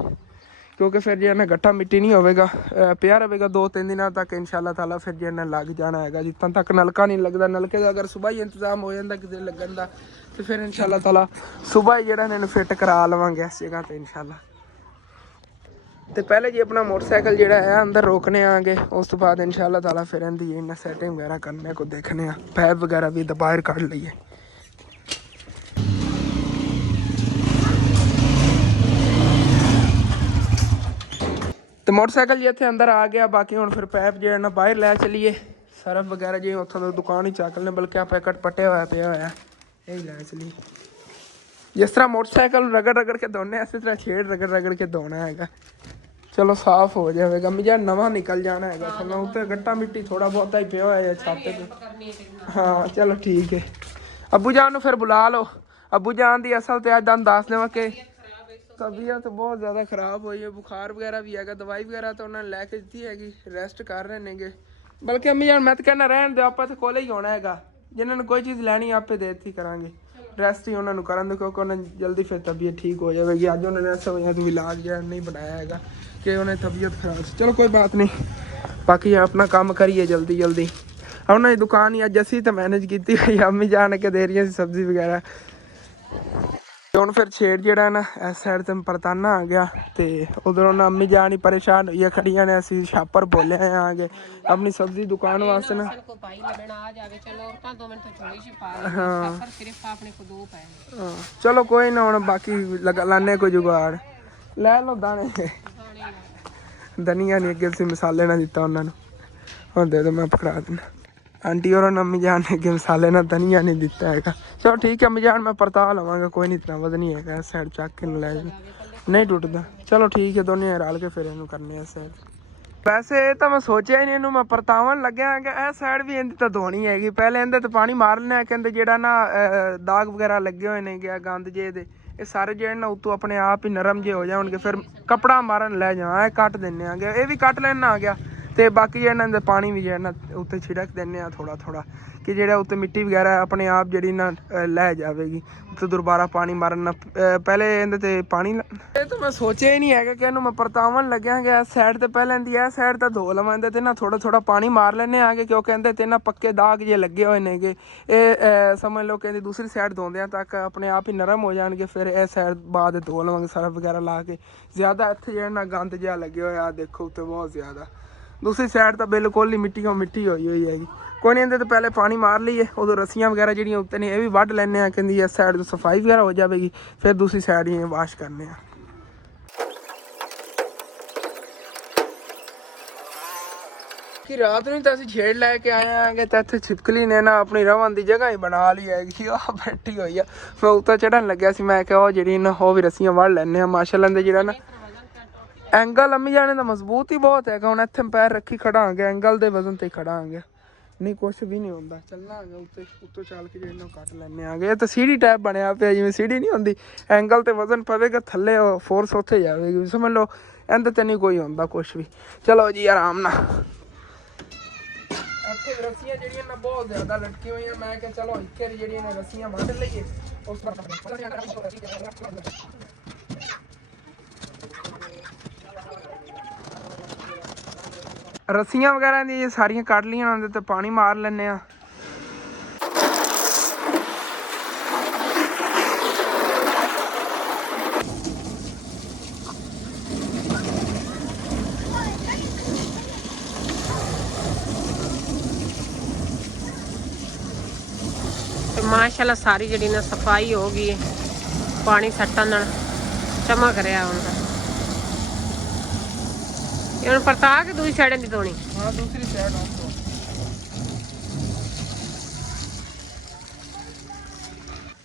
क्योंकि फिर जो ना गट्टा मिट्टी नहीं होगा पिया रहेगा 2-3 दिनों तक इंशाल्लाह ताला फिर जो ना लग जाना है। जितना तक नलका नहीं लगता नलके का अगर सुबह ही इंतजाम हो जाता किसी लगन का तो फिर इंशाल्लाह ताला सुबह ही जो इन्हें फिट करा लवांगे इस जगह पर इंशाल्लाह। तो पहले जी अपना मोटरसाइकिल जो है अंदर रोकने आगे उस तो बाद इंशाल्लाह ताला फिर इनकी इन्ना सैटिंग वगैरह करने को देखने पैप वगैरह भी बाहर कढ़ लीए। ਤੇ ਮੋਟਰਸਾਈਕਲ ਜੀ ਇੱਥੇ ਅੰਦਰ ਆ ਗਿਆ। ਬਾਕੀ ਹੁਣ ਫਿਰ ਪੈਪ ਜਿਹੜਾ ਨਾ ਬਾਹਰ ਲੈ ਚਲੀਏ, ਸਰਫ ਵਗੈਰਾ ਜੀ ਉੱਥੋਂ ਤੋਂ ਦੁਕਾਨ ਹੀ ਚੱਕ ਲੈਣੇ, ਬਲਕਿ ਆ ਪੈਕਟ ਪੱਟਿਆ ਹੋਇਆ ਪਿਆ ਹੋਇਆ, ਇਹ ਹੀ ਲੈ ਚਲੀਏ। ਜਿਸ ਤਰ੍ਹਾਂ ਮੋਟਰਸਾਈਕਲ ਰਗੜ ਰਗੜ ਕੇ ਧੋਣੇ ਇਸੇ ਤਰ੍ਹਾਂ ਛੇੜ ਰਗੜ ਰਗੜ ਕੇ ਧੋਣਾ ਹੈਗਾ। ਚਲੋ ਸਾਫ਼ ਹੋ ਜਾਵੇਗਾ। ਮਿਜਾ ਨਵਾਂ ਨਿਕਲ ਜਾਣਾ ਹੈਗਾ ਥੱਲੋਂ, ਉੱਤੇ ਗੱਟਾ ਮਿੱਟੀ ਥੋੜਾ ਬਹੁਤਾ ਹੀ ਪਿਆ ਹੋਇਆ ਛੱਤ ਤੇ। ਹਾਂ ਚਲੋ ਠੀਕ ਹੈ। ਅੱਬੂ ਜਾਨ ਨੂੰ ਫਿਰ ਬੁਲਾ ਲਓ। ਅੱਬੂ ਜਾਨ ਦੀ ਅਸਲ ਤੇ ਅੱਜ ਤੁਹਾਨੂੰ ਦੱਸ ਦੇਵਾਂ ਕਿ ਤਬੀਅਤ ਬਹੁਤ ਜ਼ਿਆਦਾ ਖਰਾਬ ਹੋਈ ਹੈ, ਬੁਖਾਰ ਵਗੈਰਾ ਵੀ ਹੈਗਾ, ਦਵਾਈ ਵਗੈਰਾ ਤਾਂ ਉਹਨਾਂ ਨੇ ਲੈ ਕੇ ਦਿੱਤੀ ਹੈਗੀ, ਰੈਸਟ ਕਰ ਰਹੇ ਨੇਗੇ। ਬਲਕਿ ਅੰਮੀ ਜਾਨ ਮੈਂ ਤਾਂ ਕਹਿੰਦਾ ਰਹਿਣ ਦਿਓ, ਆਪਾਂ ਤਾਂ ਕੋਲੇ ਹੀ ਹੋਣਾ ਹੈਗਾ, ਜਿਨ੍ਹਾਂ ਨੂੰ ਕੋਈ ਚੀਜ਼ ਲੈਣੀ ਆਪੇ ਦੇ ਦਿੱਤੀ ਕਰਾਂਗੇ, ਰੈਸਟ ਹੀ ਉਹਨਾਂ ਨੂੰ ਕਰਨ ਦਿਓ, ਕਿਉਂਕਿ ਉਹਨਾਂ ਜਲਦੀ ਫਿਰ ਤਬੀਅਤ ਠੀਕ ਹੋ ਜਾਵੇਗੀ। ਅੱਜ ਉਹਨਾਂ ਨੇ ਐਸਾ ਵਜ੍ਹਾ ਤੋਂ ਇਲਾਜ ਜਿਹੜਾ ਨਹੀਂ ਬਣਾਇਆ ਹੈਗਾ ਕਿ ਉਹਨੇ ਤਬੀਅਤ ਖਰਾਬ ਸੀ। ਚਲੋ ਕੋਈ ਬਾਤ ਨਹੀਂ, ਬਾਕੀ ਆਪਣਾ ਕੰਮ ਕਰੀਏ ਜਲਦੀ ਜਲਦੀ। ਉਹਨਾਂ ਦੀ ਦੁਕਾਨ ਹੀ ਅੱਜ ਅਸੀਂ ਤਾਂ ਮੈਨੇਜ ਕੀਤੀ ਹੋਈ, ਅੰਮੀ ਜਾਣ ਕੇ ਦੇ ਰਹੀਆਂ ਸੀ ਸਬਜ਼ੀ ਵਗੈਰਾ। ਹੁਣ ਫਿਰ ਛੇੜ ਜਿਹੜਾ ਨਾ ਇਸ ਸਾਈਡ ਤੇ ਪਰਤਾਨਾ ਆ ਗਿਆ ਤੇ ਉਧਰੋਂ ਨਾ ਅੰਮੀ ਜਾਨ ਹੀ ਪਰੇਸ਼ਾਨ ਹੋਈ ਖੜੀਆਂ ਨੇ। ਅਸੀਂ ਛਾਪਰ ਬੋਲੇ ਆਗੇ ਆਪਣੀ ਸਬਜ਼ੀ ਦੁਕਾਨ ਵਾਸਤੇ ਨਾ। ਹਾਂ ਚਲੋ ਕੋਈ ਨਾ, ਹੁਣ ਬਾਕੀ ਲਗਾ ਲਾਨੇ ਕੋਈ ਜੁਗਾੜ। ਲੈ ਲਓ ਦਾਣੇ, ਧਨੀਆ ਨਹੀਂ ਅੱਗੇ ਅਸੀਂ ਮਸਾਲੇ ਨਾਲ ਦਿੱਤਾ ਉਹਨਾਂ ਨੂੰ, ਹੁਣ ਦੇ ਦਿਓ ਮੈਂ ਪਕੜਾ ਦਿੰਦਾ। ਆਂਟੀ ਔਰ ਅੰਮੀ ਜਾਨ ਨੇ ਅੱਗੇ ਮਸਾਲੇ ਨਾਲ ਧਨੀਆ ਨਹੀਂ ਦਿੱਤਾ ਹੈਗਾ। ਚਲੋ ਠੀਕ ਹੈ ਅੰਮੀ ਜਾਨ, ਮੈਂ ਪਰਤਾ ਲਵਾਂਗਾ, ਕੋਈ ਨਹੀਂ ਇਤਨਾ ਵਧ ਨਹੀਂ ਹੈਗਾ। ਇਸ ਸਾਈਡ ਚੱਕ ਕੇ ਲੈ ਜਾ, ਨਹੀਂ ਟੁੱਟਦਾ। ਚਲੋ ਠੀਕ ਹੈ, ਦੋਨੇ ਰਲ ਕੇ ਫਿਰ ਇਹਨੂੰ ਕਰਨੇ ਇਸ ਸਾਈਡ। ਵੈਸੇ ਇਹ ਤਾਂ ਮੈਂ ਸੋਚਿਆ ਹੀ ਨਹੀਂ, ਇਹਨੂੰ ਮੈਂ ਪਰਤਾਵਨ ਲੱਗਿਆ ਕਿ ਇਹ ਸਾਈਡ ਵੀ ਇਹਦੀ ਤਾਂ ਧੋਣੀ ਹੈਗੀ। ਪਹਿਲੇ ਇਹਦੇ ਤੇ ਪਾਣੀ ਮਾਰ ਲੈਣਾ, ਕਹਿੰਦੇ ਜਿਹੜਾ ਨਾ ਦਾਗ ਵਗੈਰਾ ਲੱਗੇ ਹੋਏ ਨੇ ਗਿਆ ਗੰਦ ਜੇ ਦੇ, ਇਹ ਸਾਰੇ ਜਿਹੜੇ ਨਾ ਉੱਤੋਂ ਆਪਣੇ ਆਪ ਹੀ ਨਰਮ ਜੇ ਹੋ ਜਾਣਗੇ, ਫਿਰ ਕੱਪੜਾ ਮਾਰਨ ਲੈ ਜਾ। ਇਹ ਕੱਟ ਦਿੰਦੇ ਆਗੇ, ਇਹ ਵੀ ਕੱਟ ਲੈਣਾ ਆ ਗਿਆ। ਤੇ ਬਾਕੀ ਇਹਨਾਂ ਦੇ ਪਾਣੀ ਵੀ ਜਿਹੜਾ ਨਾ ਉੱਤੇ ਛਿੜਕ ਦਿੰਦੇ ਆ ਥੋੜਾ ਥੋੜਾ, ਕਿ ਜਿਹੜਾ ਉੱਤੇ ਮਿੱਟੀ ਵਗੈਰਾ ਆਪਣੇ ਆਪ ਜਿਹੜੀ ਨਾ ਲੈ ਜਾਵੇਗੀ। ਉੱਤੇ ਦੁਬਾਰਾ ਪਾਣੀ ਮਾਰਨ ਪਹਿਲੇ ਇਹਦੇ ਤੇ ਪਾਣੀ। ਇਹ ਤਾਂ ਮੈਂ ਸੋਚਿਆ ਹੀ ਨਹੀਂ ਹੈਗਾ ਕਿ ਇਹਨੂੰ ਮੈਂ ਪਰਤਾਵਨ ਲੱਗਿਆ ਗਿਆ ਇਸ ਸਾਈਡ ਤੇ। ਪਹਿਲਾਂ ਇਹਦੀ ਇਹ ਸਾਈਡ ਤਾਂ ਧੋ ਲਵਾਂ, ਇਹਦੇ ਤੇ ਨਾ ਥੋੜਾ ਥੋੜਾ ਪਾਣੀ ਮਾਰ ਲੈਣੇ ਆਗੇ, ਕਿਉਂਕਿ ਇਹਦੇ ਤੇ ਨਾ ਪੱਕੇ ਦਾਗ ਜੇ ਲੱਗੇ ਹੋਏ ਨੇਗੇ। ਇਹ ਸਮਝ ਲਓ ਕਿ ਇਹਦੀ ਦੂਸਰੀ ਸਾਈਡ ਧੋਂਦਿਆਂ ਤੱਕ ਆਪਣੇ ਆਪ ਹੀ ਨਰਮ ਹੋ ਜਾਣਗੇ। ਫਿਰ ਇਹ ਸਾਈਡ ਬਾਅਦ ਧੋ ਲਵਾਂਗੇ ਸਰਫ ਵਗੈਰਾ ਲਾ ਕੇ। ਜ਼ਿਆਦਾ ਇੱਥੇ ਜਿਹੜਾ ਨਾ ਗੰਦ ਜਿਹਾ ਲੱਗੇ ਹੋਇਆ ਦੇਖੋ ਉੱਤੇ ਬਹੁਤ ਜ਼ਿਆਦਾ। ਦੂਸਰੀ ਸਾਈਡ ਤਾਂ ਬਿਲਕੁਲ ਹੀ ਮਿੱਟੀ ਹੋਈ ਹੋਈ ਹੈਗੀ। ਕੋਈ ਨਹੀਂ, ਇਹਦੇ ਤੋਂ ਪਹਿਲੇ ਪਾਣੀ ਮਾਰ ਲਈਏ, ਉਦੋਂ ਰੱਸੀਆਂ ਵਗੈਰਾ ਜਿਹੜੀਆਂ ਉੱਤੇ ਨੇ ਇਹ ਵੀ ਵੱਢ ਲੈਂਦੇ ਆ। ਕਹਿੰਦੀ ਇਸ ਸਾਈਡ ਤੋਂ ਸਫਾਈ ਵਗੈਰਾ ਹੋ ਜਾਵੇਗੀ, ਫਿਰ ਦੂਸਰੀ ਸਾਈਡ ਹੀ ਵਾਸ਼ ਕਰਨੇ ਆ। ਕਿ ਰਾਤ ਨੂੰ ਤਾਂ ਅਸੀਂ ਛੇੜ ਲੈ ਕੇ ਆਏ ਆਂਗੇ ਤਾਂ ਇੱਥੇ ਛਿਪਕਲੀ ਨੇ ਨਾ ਆਪਣੀ ਰਵਣ ਦੀ ਜਗ੍ਹਾ ਹੀ ਬਣਾ ਲਈ ਹੈਗੀ। ਉਹ ਬੈਠੀ ਹੋਈ ਆ, ਮੈਂ ਉੱਤੇ ਚੜ੍ਹਨ ਲੱਗਿਆ ਸੀ, ਮੈਂ ਕਿਹਾ ਉਹ ਜਿਹੜੀ ਨਾ ਉਹ ਵੀ ਰੱਸੀਆਂ ਵੱਢ ਲੈਂਦੇ ਆ। ਮਾਸ਼ਾਅੱਲਾ ਦੇ ਜਿਹੜਾ ਨਾ ਐਂਗਲ ਅੰਮੀ ਜਾਣੇ ਦਾ ਮਜ਼ਬੂਤ ਹੀ ਬਹੁਤ ਹੈਗਾ। ਹੁਣ ਇੱਥੇ ਪੈਰ ਰੱਖੀ ਖੜਾਂਗੇ, ਐਂਗਲ ਦੇ ਵਜ਼ਨ ਤੇ ਖੜਾਂਗੇ, ਨਹੀਂ ਕੁਛ ਵੀ ਨਹੀਂ ਹੁੰਦਾ। ਚੱਲਣਾ ਹੈਗਾ ਉੱਤੇ, ਉੱਤੋਂ ਚੱਲ ਕੇ ਜਿਹਨੂੰ ਕੱਟ ਲੈਣੇ ਆਗੇ। ਇਹ ਤਾਂ ਸੀੜੀ ਟਾਈਪ ਬਣਿਆ ਪਿਆ, ਜਿਵੇਂ ਸੀੜੀ ਨਹੀਂ ਹੁੰਦੀ, ਐਂਗਲ ਤੇ ਵਜ਼ਨ ਪਵੇਗਾ ਥੱਲੇ, ਫੋਰਸ ਉੱਥੇ ਜਾਵੇਗੀ। ਸਮਝ ਲਓ ਇਹਦੇ ਤੇ ਨਹੀਂ ਕੋਈ ਹੁੰਦਾ ਕੁਛ ਵੀ। ਚਲੋ ਜੀ ਆਰਾਮ ਨਾਲ। ਇੱਥੇ ਰੱਸੀਆਂ ਜਿਹੜੀਆਂ ਨਾ ਬਹੁਤ ਜ਼ਿਆਦਾ ਲਟਕੀਆਂ ਹੋਈਆਂ, ਮੈਂ ਕਿਹਾ ਚਲੋ ਇੱਥੇ ਜਿਹੜੀਆਂ ਨੇ ਰੱਸੀਆਂ ਵੱਢ ਲਈਏ। ਉਸ ਰੱਸੀਆਂ ਵਗੈਰਾ ਦੀ ਸਾਰੀਆਂ ਕੱਢ ਲਈਆਂ, ਉਹਦੇ ਤੇ ਪਾਣੀ ਮਾਰ ਲੈਂਦੇ ਆ। ਮਾਸ਼ਾਅੱਲਾ ਸਾਰੀ ਜਿਹੜੀ ਨਾ ਸਫਾਈ ਹੋ ਗਈ, ਪਾਣੀ ਸੱਟਣ ਨਾਲ ਚਮਕ ਰਿਹਾ ਹੁਣ ਤਾਂ। ਇਹ ਪਰਤਾ ਕੇ ਦੂਜੀ ਸਾਈਡ ਦੀ ਧੋਣੀ। ਹਾਂ ਦੂਸਰੀ ਸਾਈਡ ਆਉਂ ਤੋਂ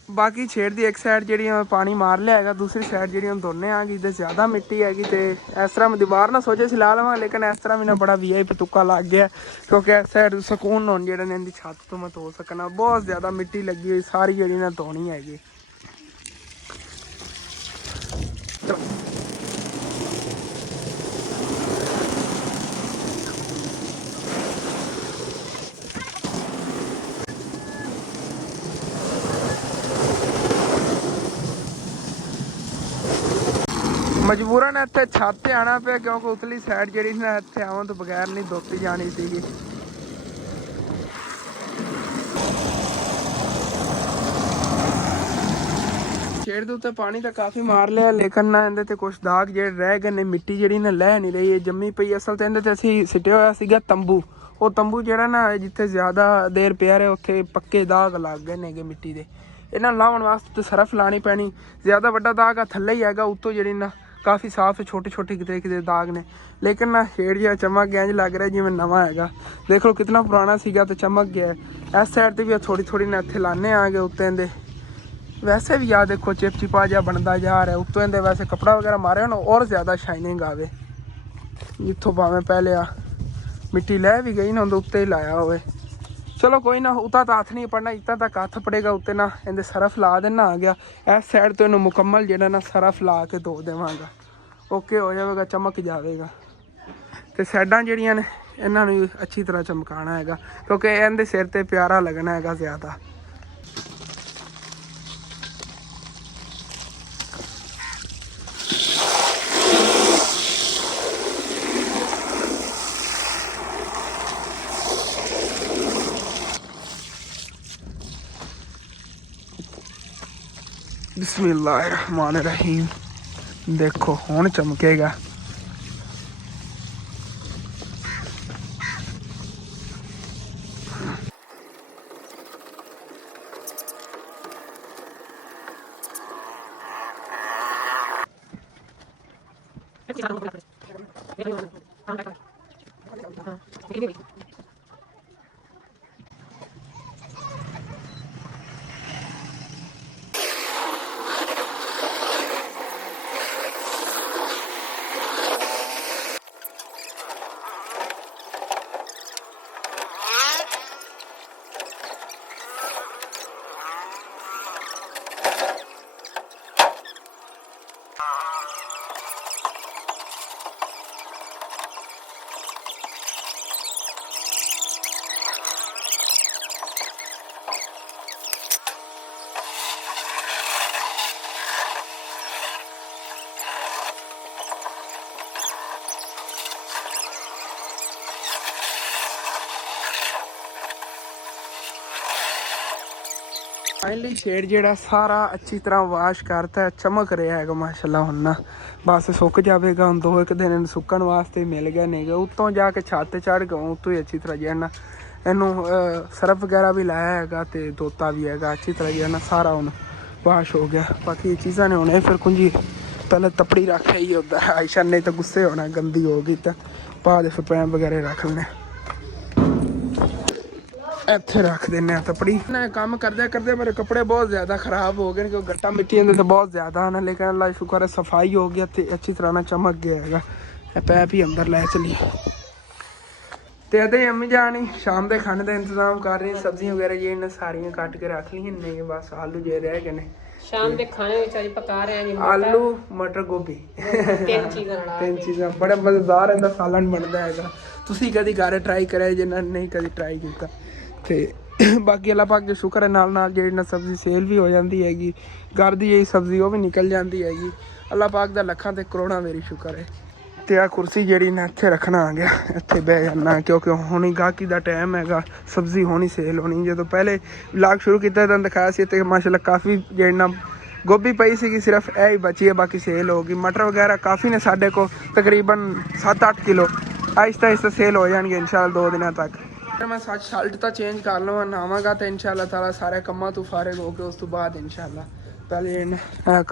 ਬਾਕੀ ਛੇੜ ਦੀ ਇੱਕ ਸਾਈਡ ਜਿਹੜੀ ਪਾਣੀ ਮਾਰ ਲਿਆ ਹੈਗਾ, ਦੂਸਰੀ ਸਾਈਡ ਜਿਹੜੀ ਹੁਣ ਧੋਨੇ ਆ ਗਈ ਤੇ ਜ਼ਿਆਦਾ ਮਿੱਟੀ ਹੈਗੀ। ਤੇ ਇਸ ਤਰ੍ਹਾਂ ਮੈਂ ਦੀਵਾਰ ਨਾ ਸੋਚੇ ਸੀ ਲਾ ਲਵਾਂ, ਲੇਕਿਨ ਇਸ ਤਰ੍ਹਾਂ ਵੀ ਨਾ ਬੜਾ VIP ਤੁੱਕਾ ਲੱਗ ਗਿਆ, ਕਿਉਂਕਿ ਇਸ ਸਾਈਡ ਸਕੂਨ ਹੋਣ ਜਿਹੜੇ ਨੇ ਇਹਦੀ ਛੱਤ ਤੋਂ ਮੈਂ ਧੋ ਸਕਣਾ। ਬਹੁਤ ਜ਼ਿਆਦਾ ਮਿੱਟੀ ਲੱਗੀ ਹੋਈ, ਸਾਰੀ ਜਿਹੜੀ ਨਾ ਧੋਣੀ ਹੈਗੀ। ਮਜਬੂਰਨ ਇੱਥੇ ਛੱਤ ਤੇ ਆਉਣਾ ਪਿਆ, ਕਿਉਂਕਿ ਉਤਲੀ ਸਾਈਡ ਜਿਹੜੀ ਨਾ ਇੱਥੇ ਆਉਣ ਤੋਂ ਬਗੈਰ ਨਹੀਂ ਧੋਤੀ ਜਾਣੀ ਸੀਗੀ। ਛੇੜ ਦੇ ਉੱਤੇ ਪਾਣੀ ਤਾਂ ਕਾਫੀ ਮਾਰ ਲਿਆ, ਲੇਕਿਨ ਨਾ ਇਹਦੇ ਤੇ ਕੁਛ ਦਾਗ ਜਿਹੜੇ ਰਹਿ ਗਏ ਨੇ। ਮਿੱਟੀ ਜਿਹੜੀ ਨਾ ਲੈ ਨਹੀਂ ਰਹੀ, ਜੰਮੀ ਪਈ। ਅਸਲ ਤੇ ਇਹਦੇ ਤੇ ਅਸੀਂ ਸਿੱਟਿਆ ਹੋਇਆ ਸੀਗਾ ਤੰਬੂ। ਉਹ ਤੰਬੂ ਜਿਹੜਾ ਨਾ ਜਿੱਥੇ ਜ਼ਿਆਦਾ ਦੇਰ ਪਿਆ ਰਿਹਾ ਉੱਥੇ ਪੱਕੇ ਦਾਗ ਲੱਗ ਗਏ ਨੇਗੇ ਮਿੱਟੀ ਦੇ। ਇਹਨਾਂ ਲਾਉਣ ਵਾਸਤੇ ਸਰਫ ਲਾਣੀ ਪੈਣੀ। ਜ਼ਿਆਦਾ ਵੱਡਾ ਦਾਗ ਆ ਥੱਲੇ ਹੀ ਹੈਗਾ, ਉੱਤੋਂ ਜਿਹੜੀ ਨਾ ਕਾਫੀ ਸਾਫ਼, ਛੋਟੇ ਛੋਟੇ ਕਿਤੇ ਕਿਤੇ ਦਾਗ ਨੇ, ਲੇਕਿਨ ਨਾ ਸ਼ੇਡ ਜਿਹਾ ਚਮਕ ਗਿਆ, ਇੰਝ ਲੱਗ ਰਿਹਾ ਜਿਵੇਂ ਨਵਾਂ ਹੈਗਾ। ਦੇਖ ਲਓ ਕਿਤਨਾ ਪੁਰਾਣਾ ਸੀਗਾ ਤੇ ਚਮਕ ਗਿਆ। ਇਸ ਸਾਈਡ ਤੇ ਵੀ ਥੋੜੀ ਥੋੜੀ ਨਾ ਇੱਥੇ ਲਾਣੇ ਆ ਗਏ ਉੱਤੇ ਦੇ। ਵੈਸੇ ਵੀ ਆ ਦੇਖੋ ਚਿਪਚਿਪਾ ਜਿਹਾ ਬਣਦਾ ਜਾ ਰਿਹਾ ਉੱਤੋਂ ਇਹਦੇ। ਵੈਸੇ ਕੱਪੜਾ ਵਗੈਰਾ ਮਾਰਿਆ ਨਾ ਔਰ ਜ਼ਿਆਦਾ ਸ਼ਾਈਨਿੰਗ ਆਵੇ। ਜਿੱਥੋਂ ਭਾਵੇਂ ਪਹਿਲੇ ਆ ਮਿੱਟੀ ਲੈ ਵੀ ਗਈ ਨਾ ਉਹਦੇ ਉੱਤੇ ਹੀ ਲਾਇਆ ਹੋਵੇ। ਚਲੋ ਕੋਈ ਨਾ, ਉਤਾ ਤਾਂ ਹੱਥ ਨਹੀਂ ਪੜਨਾ, ਇੱਦਾਂ ਤੱਕ ਹੱਥ ਪੜੇਗਾ ਉੱਤੇ ਨਾ ਇਹਦੇ ਸਰਫ ਲਾ ਦੇਣਾ ਆ ਗਿਆ। ਇਸ ਸਾਈਡ ਤੋਂ ਇਹਨੂੰ ਮੁਕੰਮਲ ਜਿਹੜਾ ਨਾ ਸਰਫ ਲਾ ਕੇ ਧੋ ਦੇਵਾਂਗਾ, ਓਕੇ ਹੋ ਜਾਵੇਗਾ, ਚਮਕ ਜਾਵੇਗਾ। ਤੇ ਸਾਈਡਾਂ ਜਿਹੜੀਆਂ ਨੇ ਇਹਨਾਂ ਨੂੰ ਅੱਛੀ ਤਰ੍ਹਾਂ ਚਮਕਾਉਣਾ ਹੈਗਾ, ਕਿਉਂਕਿ ਇਹਦੇ ਸਿਰ ਤੇ ਪਿਆਰਾ ਲੱਗਣਾ ਹੈਗਾ ਜ਼ਿਆਦਾ। बिस्मिल्लाहिर्रहमानिर्रहीम। देखो हुण चमकेगा। फाइनली शेड जेड़ा सारा अच्छी तरह वाश करता है, चमक रहा है माशाल्लाह। हुण ना बस सुक जाएगा, हुण 2-1 दिन सुकन वास्ते मिल गए नहीं। उत्तों जाके छत चढ़ गए, उत्तों ही अच्छी तरह जो है ना इनू सरफ वगैरह भी लाया है तो धोता भी है अच्छी तरह जो है ना, सारा हुण वाश हो गया। बाकी चीज़ा ने होने फिर कुंजी पहले तपड़ी रख आई उधर, आयशा ने तो गुस्से होना गंदी होगी तो बाद फिर पैम वगैरह रख लेने, ਇੱਥੇ ਰੱਖ ਦਿੰਨੇ ਆ ਤਪੜੀ ਨਾ। ਕੰਮ ਕਰਦੇ ਕਰਦੇ ਮੇਰੇ ਕੱਪੜੇ ਬਹੁਤ ਜ਼ਿਆਦਾ ਖਰਾਬ ਹੋ ਗਏ ਨੇ, ਕਿਉਂਕਿ ਗੱਟਾ ਮਿੱਟੀ ਇਹਦੇ ਤੇ ਬਹੁਤ ਜ਼ਿਆਦਾ ਹਨ, ਲੇਕਿਨ ਅੱਲਾ ਸ਼ੁਕਰ ਹੈ ਸਫਾਈ ਹੋ ਗਈ ਤੇ ਅੱਛੀ ਤਰ੍ਹਾਂ ਨਾਲ ਚਮਕ ਗਿਆ ਹੈਗਾ। ਇਹ ਪੈਪ ਹੀ ਅੰਦਰ ਲੈ ਚਲੀ ਤੇ ਇਹਦੇ ਅੰਮੀ ਜਾਣੀ ਸ਼ਾਮ ਦੇ ਖਾਣੇ ਦਾ ਇੰਤਜ਼ਾਮ ਕਰ ਰਹੀ। ਸਬਜ਼ੀਆਂ ਵਗੈਰਾ ਜਿਹੜੀਆਂ ਸਾਰੀਆਂ ਕੱਟ ਕੇ ਰੱਖ ਲਈਆਂ ਨੇ, ਬਸ ਆਲੂ ਜੇ ਰਹਿ ਗਏ ਨੇ। ਸ਼ਾਮ ਦੇ ਖਾਣੇ ਵਿੱਚ ਅੱਜ ਪਕਾ ਰਹੇ ਹਾਂ ਜੀ ਆਲੂ ਮਟਰ ਗੋਭੀ, ਤਿੰਨ ਚੀਜ਼ਾਂ ਬੜਾ ਮਜ਼ੇਦਾਰ ਇਹਦਾ ਸਾਲਨ ਬਣਦਾ ਹੈਗਾ। ਤੁਸੀਂ ਕਦੀ ਘਰ ਟਰਾਈ ਕਰਿਆ, ਜਿਨ੍ਹਾਂ ਨੇ ਨਹੀਂ ਕਦੀ ਟਰਾਈ ਕੀਤਾ ਤੇ ਬਾਕੀ ਅੱਲਾ ਪਾਕ ਦੇ ਸ਼ੁਕਰ ਹੈ ਨਾਲ ਨਾਲ ਜਿਹੜੀ ਨਾ ਸਬਜ਼ੀ ਸੇਲ ਵੀ ਹੋ ਜਾਂਦੀ ਹੈਗੀ, ਘਰ ਦੀ ਜਿਹੜੀ ਸਬਜ਼ੀ ਉਹ ਵੀ ਨਿਕਲ ਜਾਂਦੀ ਹੈਗੀ। ਅੱਲਾ ਪਾਕ ਦਾ ਲੱਖਾਂ ਤੇ ਕਰੋੜਾਂ ਮੇਰੀ ਸ਼ੁਕਰ ਹੈ। ਤੇ ਆ ਕੁਰਸੀ ਜਿਹੜੀ ਨਾ ਇੱਥੇ ਰੱਖਣਾ ਆ ਗਿਆ, ਇੱਥੇ ਬਹਿ ਜਾਣਾ, ਕਿਉਂਕਿ ਹੁਣੀ ਗਾਹਕੀ ਦਾ ਟਾਈਮ ਹੈਗਾ, ਸਬਜ਼ੀ ਹੋਣੀ ਸੇਲ ਹੋਣੀ। ਜਦੋਂ ਪਹਿਲੇ ਵਲੌਗ ਸ਼ੁਰੂ ਕੀਤਾ ਤਾਂ ਦਿਖਾਇਆ ਸੀ ਤੇ ਮਾਸ਼ਾਅੱਲਾ ਕਾਫੀ ਜਿਹੜੀ ਨਾ ਗੋਭੀ ਪਈ ਸੀਗੀ, ਸਿਰਫ ਇਹ ਹੀ ਬਚੀ ਹੈ, ਬਾਕੀ ਸੇਲ ਹੋ ਗਈ। ਮਟਰ ਵਗੈਰਾ ਕਾਫੀ ਨੇ ਸਾਡੇ ਕੋਲ, ਤਕਰੀਬਨ 7-8 ਕਿਲੋ। ਆਹਿਸਤਾ ਆਹਿਸਤਾ ਸੇਲ ਹੋ ਜਾਣਗੇ ਇਨਸ਼ਾਅੱਲਾ 2 ਦਿਨਾਂ ਤੱਕ। मैं सच शर्ट तो चेंज कर लवां, नहावांगा तो इंशाअल्लाह ताला सारे कामों तो फारिग हो के उस तो बाद इंशाअल्लाह पहले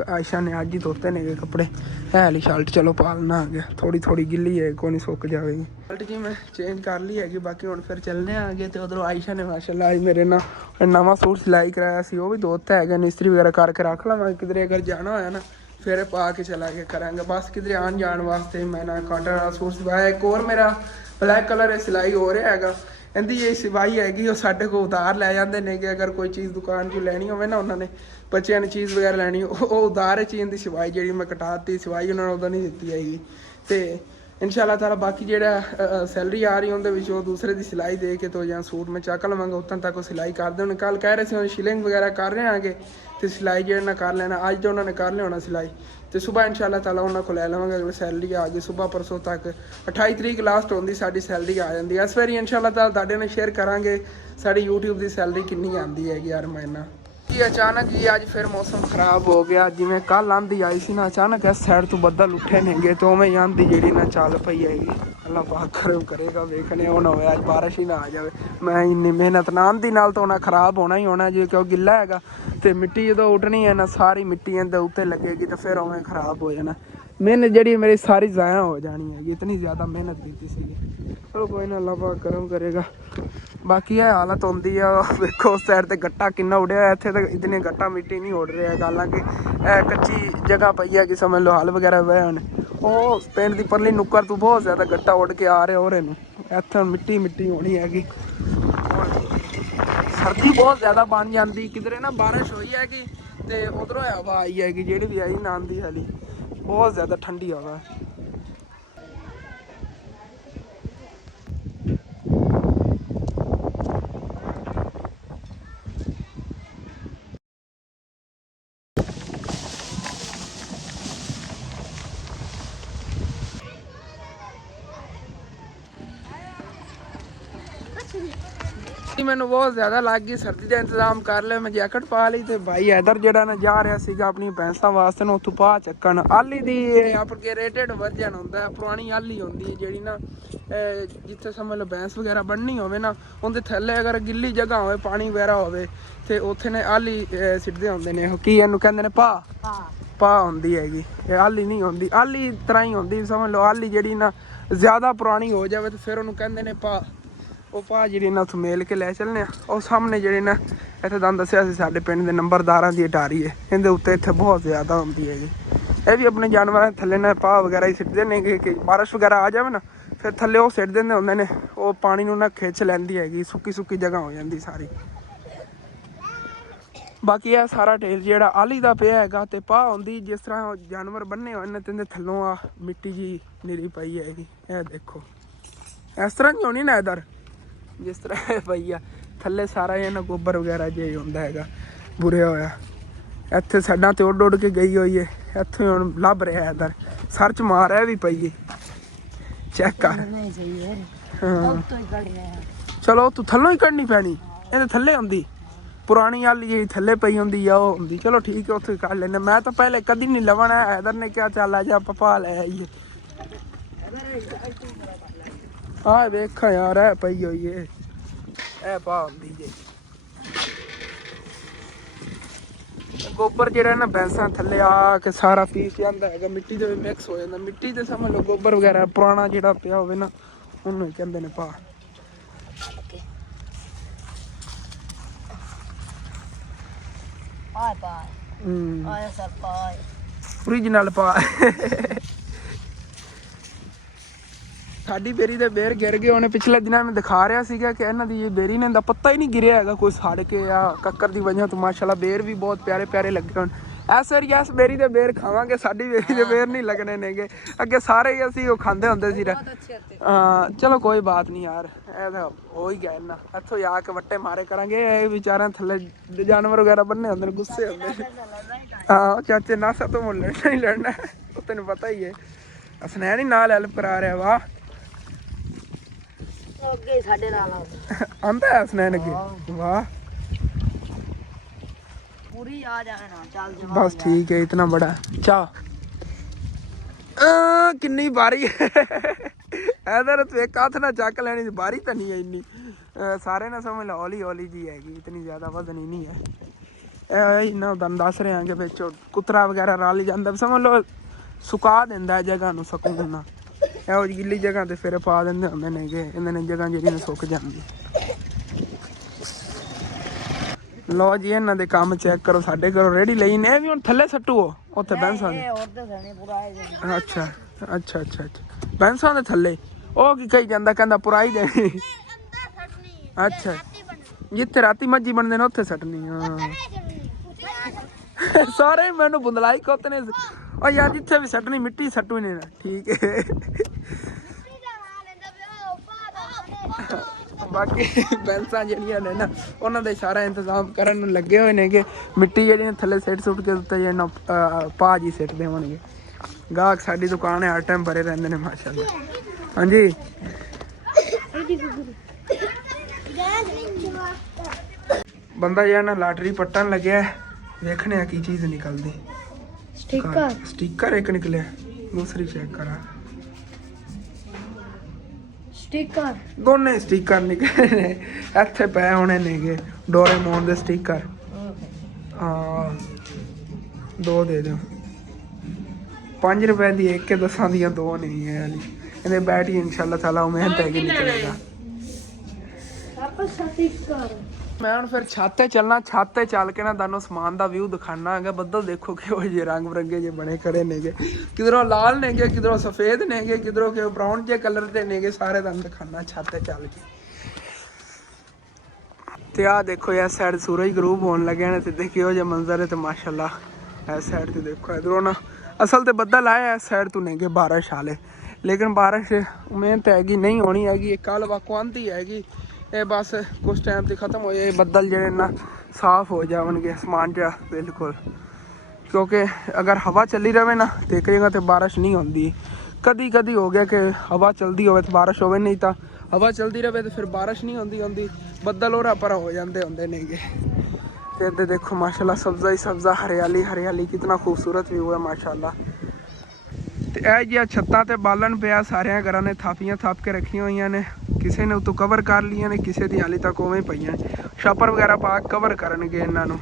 आयशा ने अज ही धोते ने कपड़े। है वाली शर्ट चलो पालना आ गया, थोड़ी थोड़ी गिल्ली है, कोई नहीं सुक जाएगी। शर्ट जी मैं चेंज कर ली हैगी, बाकी हुण फिर चलने आ गए। तो उधरों आयशा ने माशाअल्लाह आज मेरे ना नवा सूट सिलाई कराया सी, वो भी धोता है, इस्त्री वगैरह करके रख लवांगे। किधरे अगर जाना होया ना फिर पा के चला के करांगे। बस किधरे आन जान वास्ते मैं ना कॉटन वाला सूट सिवाया। एक और मेरा ब्लैक कलर सिलाई हो रहा हैगा, ਇਹਦੀ ਇਹ ਸਿਵਾਈ ਹੈਗੀ, ਉਹ ਸਾਡੇ ਕੋਲ ਉਧਾਰ ਲੈ ਜਾਂਦੇ ਨੇ ਕਿ ਅਗਰ ਕੋਈ ਚੀਜ਼ ਦੁਕਾਨ 'ਚੋਂ ਲੈਣੀ ਹੋਵੇ ਨਾ, ਉਹਨਾਂ ਨੇ ਬੱਚਿਆਂ ਨੇ ਚੀਜ਼ ਵਗੈਰਾ ਲੈਣੀ, ਉਹ ਉਧਾਰ ਚ ਇਹਦੀ ਸਿਵਾਈ ਜਿਹੜੀ ਮੈਂ ਕਟਾਤੀ, ਸਿਵਾਈ ਉਹਨਾਂ ਨੇ ਉਦੋਂ ਨਹੀਂ ਦਿੱਤੀ ਹੈਗੀ। ਤੇ ਇਨਸ਼ਾਅੱਲਾ ਤਾਲਾ ਬਾਕੀ ਜਿਹੜਾ ਸੈਲਰੀ ਆ ਰਹੀ ਉਹਦੇ ਵਿੱਚ ਉਹ ਦੂਸਰੇ ਦੀ ਸਿਲਾਈ ਦੇ ਕੇ ਤੋਂ ਜਾਂ ਸੂਟ ਮੈਂ ਚੱਕ ਲਵਾਂਗਾ, ਉਦੋਂ ਤੱਕ ਉਹ ਸਿਲਾਈ ਕਰ ਦੇਣ। ਕੱਲ ਕਹਿ ਰਹੇ ਸੀ ਉਹ ਸ਼ਿਲਿੰਗ ਵਗੈਰਾ ਕਰ ਰਹੇ ਆਗੇ ਤੇ ਸਿਲਾਈ ਜਿਹੜਾ ਨਾ ਕਰ ਲੈਣਾ, ਅੱਜ ਤਾਂ ਉਹਨਾਂ ਨੇ ਕਰ ਲਿਆਉਣਾ ਸਿਲਾਈ ਤੇ ਸਵੇਰ ਇਨਸ਼ਾਅੱਲਾ ਤਾਲਾ ਉਹਨਾਂ ਕੋਲ ਲੈ ਲਵਾਂਗੇ। ਅਗਰ ਸੈਲਰੀ ਆ ਗਈ ਸਵੇਰ ਪਰਸੋਂ ਤੱਕ 28 ਤਰੀਕ ਲਾਸਟ ਹੁੰਦੀ ਸਾਡੀ ਸੈਲਰੀ ਆ ਜਾਂਦੀ। ਇਸ ਵਾਰੀ ਇਨਸ਼ਾਅੱਲਾ ਤਾਲਾ ਤੁਹਾਡੇ ਨਾਲ ਸ਼ੇਅਰ ਕਰਾਂਗੇ ਸਾਡੀ YouTube ਦੀ ਸੈਲਰੀ ਕਿੰਨੀ ਆਉਂਦੀ ਹੈਗੀ ਯਾਰ ਮਹੀਨਾ। कि अचानक ही आज फिर मौसम खराब हो गया, जिमें कल आंधी आई सी ना, अचानक इस साइड तो बदल उठे नहीं तो उवें ही आंधी जी ना चल पई हैगी। अल्लाह पाक करेगा, वेखने हो ना हो आज बारिश ही ना आ जाए। मैं इन्नी मेहनत ना आंधी नाल तो ना खराब होना ही होना जी, क्यों गिला हैगा तो मिट्टी जो उठनी है ना सारी मिट्टी इहदे उत्ते लगेगी तो फिर उवें खराब हो जाना। ਮਿਹਨਤ ਜਿਹੜੀ ਮੇਰੀ ਸਾਰੀ ਜ਼ਾਇਆ ਹੋ ਜਾਣੀ ਹੈ, ਇਤਨੀ ਜ਼ਿਆਦਾ ਮਿਹਨਤ ਕੀਤੀ ਸੀ। ਚਲੋ ਕੋਈ ਨਾ, ਅੱਲਾਹ ਪਾਕ ਕਰਮ ਕਰੇਗਾ। ਬਾਕੀ ਇਹ ਹਾਲਤ ਹੁੰਦੀ ਆ, ਵੇਖੋ ਉਸ ਸਾਈਡ ਤੇ ਗੱਟਾ ਕਿੰਨਾ ਉੜਿਆ ਹੋਇਆ, ਇੱਥੇ ਤਾਂ ਇਤਨੇ ਗੱਟਾ ਮਿੱਟੀ ਨਹੀਂ ਉੜ ਰਿਹਾ। ਹਾਲਾਂਕਿ ਇਹ ਕੱਚੀ ਜਗ੍ਹਾ ਪਈ ਹੈ ਕਿ ਸਮਝ ਲਓ ਹਲ ਵਗੈਰਾ ਵਏ ਹੋਣ। ਉਹ ਪਿੰਡ ਦੀ ਪਰਲੀ ਨੁੱਕਰ ਤੋਂ ਬਹੁਤ ਜ਼ਿਆਦਾ ਗੱਟਾ ਉੱਡ ਕੇ ਆ ਰਿਹਾ ਉਹਰੇ ਨੂੰ, ਇੱਥੇ ਮਿੱਟੀ ਮਿੱਟੀ ਹੋਣੀ ਹੈਗੀ। ਸਰਦੀ ਬਹੁਤ ਜ਼ਿਆਦਾ ਬਣ ਜਾਂਦੀ, ਕਿਧਰੇ ਨਾ ਬਾਰਿਸ਼ ਹੋਈ ਹੈਗੀ ਤੇ ਉਧਰੋਂ ਹਵਾ ਆਈ ਹੈਗੀ, ਜਿਹੜੀ ਵੀ ਆਈ ਨਾ ਆਂਦੀ ਹਾਲੀ, ਬਹੁਤ ਜ਼ਿਆਦਾ ਠੰਡੀ ਹਵਾ ਹੈ। ਮੈਨੂੰ ਬਹੁਤ ਜ਼ਿਆਦਾ ਲੱਗ ਗਈ, ਸਰਦੀ ਦਾ ਇੰਤਜ਼ਾਮ ਕਰ ਲਿਆ, ਮੈਂ ਜੈਕਟ ਪਾ ਲਈ। ਤੇ ਭਾਈ ਇਧਰ ਜਿਹੜਾ ਨਾ ਜਾ ਰਿਹਾ ਸੀਗਾ ਆਪਣੀ ਭੈਂਸਾਂ ਵਾਸਤੇ ਨਾ ਉੱਥੋਂ ਪਾ ਚੱਕਣ। ਆਲੀ ਦੀ ਅਪਗ੍ਰੇਡਡ ਵਰਜਨ ਹੁੰਦਾ ਹੈ, ਪੁਰਾਣੀ ਆਲੀ ਹੁੰਦੀ ਹੈ ਜਿਹੜੀ ਨਾ ਜਿੱਥੇ ਸਮਝ ਲਓ ਭੈਂਸ ਵਗੈਰਾ ਬੰਨ੍ਹਣੀ ਹੋਵੇ ਨਾ, ਉਹਦੇ ਥੱਲੇ ਅਗਰ ਗਿੱਲੀ ਜਗ੍ਹਾ ਹੋਵੇ, ਪਾਣੀ ਵਗੈਰਾ ਹੋਵੇ, ਤੇ ਉੱਥੇ ਨੇ ਆਲੀ ਸਿੱਟਦੇ ਹੁੰਦੇ ਨੇ। ਉਹ ਕੀ ਇਹਨੂੰ ਕਹਿੰਦੇ ਨੇ, ਪਾ ਹੁੰਦੀ ਹੈਗੀ। ਇਹ ਆਲੀ ਨਹੀਂ ਹੁੰਦੀ, ਆਲੀ ਤਰ੍ਹਾਂ ਹੀ ਹੁੰਦੀ ਸਮਝ ਲਓ। ਆਲੀ ਜਿਹੜੀ ਨਾ ਜ਼ਿਆਦਾ ਪੁਰਾਣੀ ਹੋ ਜਾਵੇ ਤੇ ਫਿਰ ਉਹਨੂੰ ਕਹਿੰਦੇ ਨੇ ਪਾ। ਉਹ ਪਾ ਜਿਹੜੀ ਨਾ ਉੱਥੋਂ ਮੇਲ ਕੇ ਲੈ ਚੱਲਦੇ ਆ। ਉਹ ਸਾਹਮਣੇ ਜਿਹੜੇ ਨਾ ਇੱਥੇ ਤੁਹਾਨੂੰ ਦੱਸਿਆ ਸੀ ਸਾਡੇ ਪਿੰਡ ਦੇ ਨੰਬਰਦਾਰਾਂ ਦੀ ਅਟਾਰੀ ਹੈ, ਇਹਦੇ ਉੱਤੇ ਇੱਥੇ ਬਹੁਤ ਜ਼ਿਆਦਾ ਹੁੰਦੀ ਹੈਗੀ। ਇਹ ਵੀ ਆਪਣੇ ਜਾਨਵਰਾਂ ਦੇ ਥੱਲੇ ਨਾ ਪਾ ਵਗੈਰਾ ਹੀ ਸਿੱਟਦੇ ਨੇ ਕਿ ਬਾਰਿਸ਼ ਵਗੈਰਾ ਆ ਜਾਵੇ ਨਾ, ਫਿਰ ਥੱਲੇ ਉਹ ਸਿੱਟ ਦਿੰਦੇ ਹੁੰਦੇ ਨੇ। ਉਹ ਪਾਣੀ ਨੂੰ ਨਾ ਖਿੱਚ ਲੈਂਦੀ ਹੈਗੀ, ਸੁੱਕੀ ਸੁੱਕੀ ਜਗ੍ਹਾ ਹੋ ਜਾਂਦੀ ਸਾਰੀ। ਬਾਕੀ ਇਹ ਸਾਰਾ ਢੇਰ ਜਿਹੜਾ ਆਲੀ ਦਾ ਪਿਆ ਹੈਗਾ ਤੇ ਪਾ ਹੁੰਦੀ, ਜਿਸ ਤਰ੍ਹਾਂ ਜਾਨਵਰ ਬੰਨੇ ਹੋਏ ਨੇ ਤੇ ਥੱਲੋਂ ਆ ਮਿੱਟੀ ਜੀ ਨੀਰੀ ਪਈ ਹੈਗੀ। ਇਹ ਦੇਖੋ ਇਸ ਤਰ੍ਹਾਂ ਨਹੀਂ ਹੋਣੀ ਨਾ ਇੱਧਰ, ਜਿਸ ਤਰ੍ਹਾਂ ਇਹ ਪਈ ਆ ਥੱਲੇ ਸਾਰਾ ਇਹਨਾਂ ਗੋਬਰ ਵਗੈਰਾ ਜੇ ਹੁੰਦਾ ਹੈਗਾ ਬੁਰਿਆ ਹੋਇਆ। ਇੱਥੇ ਸਾਡਾ ਤੇ ਉੱਡ ਕੇ ਗਈ ਹੋਈ ਹੈ, ਇੱਥੇ ਹੁਣ ਲੱਭ ਰਿਹਾ ਇੱਧਰ ਸਰਚ ਮਾਰ ਰਿਹਾ ਵੀ ਪਈ ਹੈ, ਚੈੱਕ ਕਰ। ਹਾਂ ਚਲੋ ਤੂੰ ਥੱਲੋਂ ਹੀ ਕੱਢਣੀ ਪੈਣੀ, ਇਹਦੇ ਥੱਲੇ ਹੁੰਦੀ ਪੁਰਾਣੀ ਆਲੀ ਜਿਹੜੀ ਥੱਲੇ ਪਈ ਹੁੰਦੀ ਆ ਉਹ ਹੁੰਦੀ। ਚਲੋ ਠੀਕ ਹੈ, ਉੱਥੇ ਕੱਢ ਲੈਂਦੇ। ਮੈਂ ਤਾਂ ਪਹਿਲੇ ਕਦੀ ਨਹੀਂ ਲਵਣਾ, ਇੱਧਰ ਨੇ ਕਿਹਾ ਚੱਲ ਆ ਜਾ ਆਪਾਂ ਪਾ ਲੈ ਆਈਏ। ਆਹ ਵੇਖਾ ਯਾਰ ਇਹ ਪਈ ਹੋਈ ਏ, ਇਹ ਪਾ ਹੁੰਦੀ ਜੇ। ਗੋਬਰ ਜਿਹੜਾ ਨਾ ਭੈਂਸਾਂ ਥੱਲੇ ਆ ਕੇ ਸਾਰਾ ਪੀਸ ਜਾਂਦਾ ਹੈਗਾ, ਮਿੱਟੀ ਦੇ ਵਿੱਚ ਮਿਕਸ ਹੋ ਜਾਂਦਾ। ਮਿੱਟੀ ਦੇ ਸਮਝ ਲਓ ਗੋਬਰ ਵਗੈਰਾ ਪੁਰਾਣਾ ਜਿਹੜਾ ਪਿਆ ਹੋਵੇ ਨਾ, ਉਹਨੂੰ ਕਹਿੰਦੇ ਨੇ ਪਾ। ਓਰੀਜਨਲ ਪਾ। ਸਾਡੀ ਬੇਰੀ ਦੇ ਬੇਰ ਗਿਰ ਗਏ। ਉਹਨੇ ਪਿਛਲੇ ਦਿਨਾਂ ਮੈਂ ਦਿਖਾ ਰਿਹਾ ਸੀਗਾ ਕਿ ਇਹਨਾਂ ਦੀ ਬੇਰੀ ਨੇ ਦਾ ਪੱਤਾ ਹੀ ਨਹੀਂ ਗਿਰਿਆ ਹੈਗਾ ਕੋਈ ਸੜ ਕੇ ਆ ਕੱਕਰ ਦੀ ਵਜ੍ਹਾ ਤੋਂ। ਮਾਸ਼ਾਅੱਲਾ ਬੇਰ ਵੀ ਬਹੁਤ ਪਿਆਰੇ ਪਿਆਰੇ ਲੱਗੇ ਹੋਣ। ਇਸ ਵਾਰੀ ਇਸ ਬੇਰੀ ਦੇ ਬੇਰ ਖਾਵਾਂਗੇ, ਸਾਡੀ ਬੇਰੀ ਦੇ ਬੇਰ ਨਹੀਂ ਲੱਗਣੇ ਨੇਗੇ। ਅੱਗੇ ਸਾਰੇ ਹੀ ਅਸੀਂ ਉਹ ਖਾਂਦੇ ਹੁੰਦੇ ਸੀ। ਹਾਂ ਚਲੋ ਕੋਈ ਬਾਤ ਨਹੀਂ ਯਾਰ, ਇਹ ਤਾਂ ਹੋ ਹੀ ਗਿਆ ਇਹਨਾਂ। ਇੱਥੋਂ ਆ ਕੇ ਵੱਟੇ ਮਾਰੇ ਕਰਾਂਗੇ। ਇਹ ਵਿਚਾਰਿਆਂ ਥੱਲੇ ਜਾਨਵਰ ਵਗੈਰਾ ਬੰਨੇ ਹੁੰਦੇ ਨੇ, ਗੁੱਸੇ ਹੁੰਦੇ ਨੇ। ਹਾਂ ਚਾਚੇ ਨਾਸਾ ਤੋਂ ਮੁੱਲ ਲੜਨਾ ਹੀ ਲੜਨਾ, ਉਹ ਤੈਨੂੰ ਪਤਾ ਹੀ ਹੈ। ਹਸਨੈਨ ਹੀ ਨਾਲ ਹੈਲਪ ਕਰਾ ਰਿਹਾ। ਵਾਹ ਆਂਦਾ ਹਸਨੈਨ ਅੱਗੇ, ਵਾਹ पूरी आ जाए ना, चल बस ठीक है। इतना बड़ा चाह किन्नी बारी इधर तू एक हाथ ना चक लेनी, बारी तो नहीं है इन्नी। सारे ना समझ लो हौली हौली जी हैगी, इतनी ज़्यादा वजन ही नहीं है। इन्ना तुम दस रहे हैं कि बिच कुतरा वगैरह रल जाता, समझ लो सुका देंदा जगह नूं सकून ना। ਇਹੋ ਜਿਹੀ ਗਿੱਲੀ ਜਗ੍ਹਾ ਤੇ ਫਿਰ ਪਾ ਦਿੰਦੇ ਹੁੰਦੇ ਨੇ ਕਿ ਇਹਨਾਂ ਨੇ ਜਗ੍ਹਾ ਜਿਹੜੀ ਸੁੱਕ ਜਾਂਦੀ। ਲਓ ਜੀ ਇਹਨਾਂ ਦੇ ਕੰਮ ਚੈੱਕ ਕਰੋ। ਸਾਡੇ ਘਰੋਂ ਰੇੜੀ ਲਈ ਨੇ, ਵੀ ਹੁਣ ਥੱਲੇ ਸੱਟੂ ਉੱਥੇ ਬੈਂਸਾਂ ਦੇ। ਅੱਛਾ ਅੱਛਾ ਅੱਛਾ ਅੱਛਾ ਬੈਂਸਾਂ ਦੇ ਥੱਲੇ ਉਹ ਕੀ ਕਹੀ ਜਾਂਦਾ, ਕਹਿੰਦਾ ਪੁਰਾਈ ਦੇਣੀ। ਅੱਛਾ ਜਿੱਥੇ ਰਾਤੀ ਮੱਝੀ ਬਣਦੇ ਨੇ ਉੱਥੇ ਸੱਟਣੀ। ਹਾਂ ਸਾਰੇ ਮੈਨੂੰ ਬੁੰਦਲਾਈ ਕੁੱਤ ਨੇ। ਉਹ ਯਾਰ ਜਿੱਥੇ ਵੀ ਸੱਟਣੀ ਮਿੱਟੀ ਸੱਟੂ ਨੇ। ਠੀਕ ਹੈ ਬਾਕੀ ਬੈਂਸਾਂ ਜਿਹੜੀਆਂ ਨੇ ਨਾ ਉਹਨਾਂ ਦਾ ਸਾਰਾ ਇੰਤਜ਼ਾਮ ਕਰਨ ਨੂੰ ਲੱਗੇ ਹੋਏ ਨੇ ਕਿ ਮਿੱਟੀ ਜਿਹੜੀ ਥੱਲੇ ਸਿੱਟ ਸੁੱਟ ਕੇ ਉੱਤੇ ਜਿਹੜਾ ਪਾ ਜੀ ਸਿੱਟਦੇ ਹੋਣਗੇ। ਗਾਹਕ ਸਾਡੀ ਦੁਕਾਨ ਹੈ ਹਰ ਟਾਈਮ ਭਰੇ ਰਹਿੰਦੇ ਨੇ ਮਾਸ਼ਾਅੱਲਾ। ਹਾਂਜੀ ਬੰਦਾ ਜਿਹੜਾ ਨਾ ਲਾਟਰੀ ਪੱਟਣ ਲੱਗਿਆ, ਵੇਖਣੇ ਆ ਕੀ ਚੀਜ਼ ਨਿਕਲਦੀ। ਸਟicker ਇੱਕ ਨਿਕਲਿਆ, ਦੂਸਰੀ ਚੈੱਕ ਕਰਾਂ। ਸਟicker ਦੋਨੇ ਸਟicker ਨਿਕਲੇ ਨੇ। ਇੱਥੇ ਪਏ ਹੋਣੇ ਨੇਗੇ ਡੋਰੇਮੋਨ ਦੇ ਸਟicker। ਹਾਂ ਦੋ ਦੇ ਦਿਓ। 5 रुपए ਦੀ ਇੱਕ ਕੇ 10 ਦੀਆਂ ਦੋ ਨਹੀਂ ਹੈ ਵਾਲੀ ਇਹਦੇ ਬੈਠ ਹੀ ਇਨਸ਼ਾਅੱਲਾ ਤਾਲਾ ਉਹ ਮਿਹਨਤ ਹੈਗੀ ਨਿਕਲੇਗਾ। ਮੈਂ ਹੁਣ ਫਿਰ ਛੱਤ ਤੇ ਚੱਲਣਾ, ਛੱਤ ਤੇ ਚੱਲ ਕੇ ਨਾ ਤੁਹਾਨੂੰ ਸਮਾਨ ਦਾ ਵਿਊ ਦਿਖਾਣਾ ਹੈਗਾ। ਬੱਦਲ ਦੇਖੋ ਕਿਹੋ ਜਿਹੇ ਰੰਗ ਬਰੰਗੇ ਜੇ ਬਣੇ ਖੜੇ ਨੇਗੇ, ਕਿਧਰੋਂ ਲਾਲ ਨੇਗੇ, ਕਿਧਰੋਂ ਸਫੇਦ ਨੇਗੇ, ਕਿਧਰੋਂ ਕਿ ਬਰਾਊਨ ਜੇ ਕਲਰ ਦੇ ਨੇਗੇ, ਸਾਰੇ ਤੁਹਾਨੂੰ ਦਿਖਾਣਾ ਛੱਤ ਤੇ ਚੱਲ ਕੇ। ਤੇ ਆਹ ਦੇਖੋ ਇਸ ਸਾਈਡ ਸੂਰਜ ਗਰੂਬ ਹੋਣ ਲੱਗਿਆ ਨੇ ਤੇ ਦੇਖਿਓ ਜੇ ਮੰਜ਼ਰ ਹੈ ਤੇ ਮਾਸ਼ਾਅੱਲਾ ਇਸ ਸਾਈਡ ਤੇ ਦੇਖੋ ਇਧਰੋਂ ਨਾ ਅਸਲ ਤੇ ਬੱਦਲ ਆਏ ਇਸ ਸਾਈਡ ਤੋਂ ਨੇਗੇ ਬਾਰਿਸ਼ ਵਾਲੇ, ਲੇਕਿਨ ਬਾਰਿਸ਼ ਮਿਹਨਤ ਹੈਗੀ ਨਹੀਂ ਹੋਣੀ ਹੈਗੀ। ਇਹ ਕੱਲ ਵਾਕੂ ਆਂਦੀ ਹੈਗੀ, ਇਹ ਬਸ ਕੁਛ ਟਾਈਮ ਤੇ ਖਤਮ ਹੋ ਜਾਏ, ਬੱਦਲ ਜਿਹੜੇ ਨਾ ਸਾਫ਼ ਹੋ ਜਾਵਣਗੇ ਅਸਮਾਨ 'ਚ ਬਿਲਕੁਲ, ਕਿਉਂਕਿ ਅਗਰ ਹਵਾ ਚੱਲੀ ਰਹੇ ਨਾ ਤੇ ਕਈ ਜਗ੍ਹਾ ਤੇ ਬਾਰਿਸ਼ ਨਹੀਂ ਹੁੰਦੀ। ਕਦੀ ਕਦੀ ਹੋ ਗਿਆ ਕਿ ਹਵਾ ਚਲਦੀ ਹੋਵੇ ਤੇ ਬਾਰਿਸ਼ ਹੋਵੇ, ਨਹੀਂ ਤਾਂ ਹਵਾ ਚਲਦੀ ਰਹੇ ਤੇ ਫਿਰ ਬਾਰਿਸ਼ ਨਹੀਂ ਹੁੰਦੀ ਬੱਦਲ ਹੋਰਾ ਪਰਾ ਹੋ ਜਾਂਦੇ ਹੁੰਦੇ ਨੇਗੇ। ਤੇ ਇੱਧਰ ਦੇਖੋ ਮਾਸ਼ਾਅੱਲਾ ਸਬਜ਼ਾ ਹੀ ਸਬਜ਼ਾ, ਹਰਿਆਲੀ ਹਰਿਆਲੀ, ਕਿਤਨਾ ਖੂਬਸੂਰਤ ਵਿਊ ਹੈ ਮਾਸ਼ਾਅੱਲਾ। ਤੇ ਇਹ ਜਿਹਾ ਛੱਤਾਂ ਤੇ ਬਾਲਣ ਪਿਆ, ਸਾਰਿਆਂ ਘਰਾਂ ਨੇ ਥਾਪੀਆਂ ਥਾਪ ਕੇ ਰੱਖੀਆਂ ਹੋਈਆਂ ਨੇ, ਕਿਸੇ ਨੇ ਉਤੋਂ ਕਵਰ ਕਰ ਲਈਆਂ ਨੇ, ਕਿਸੇ ਦੀ ਹਾਲੇ ਤੱਕ ਉਵੇਂ ਪਈਆਂ, ਛਾਪਰ ਵਗੈਰਾ ਪਾ ਕੇ ਕਵਰ ਕਰਨਗੇ ਇਹਨਾਂ ਨੂੰ।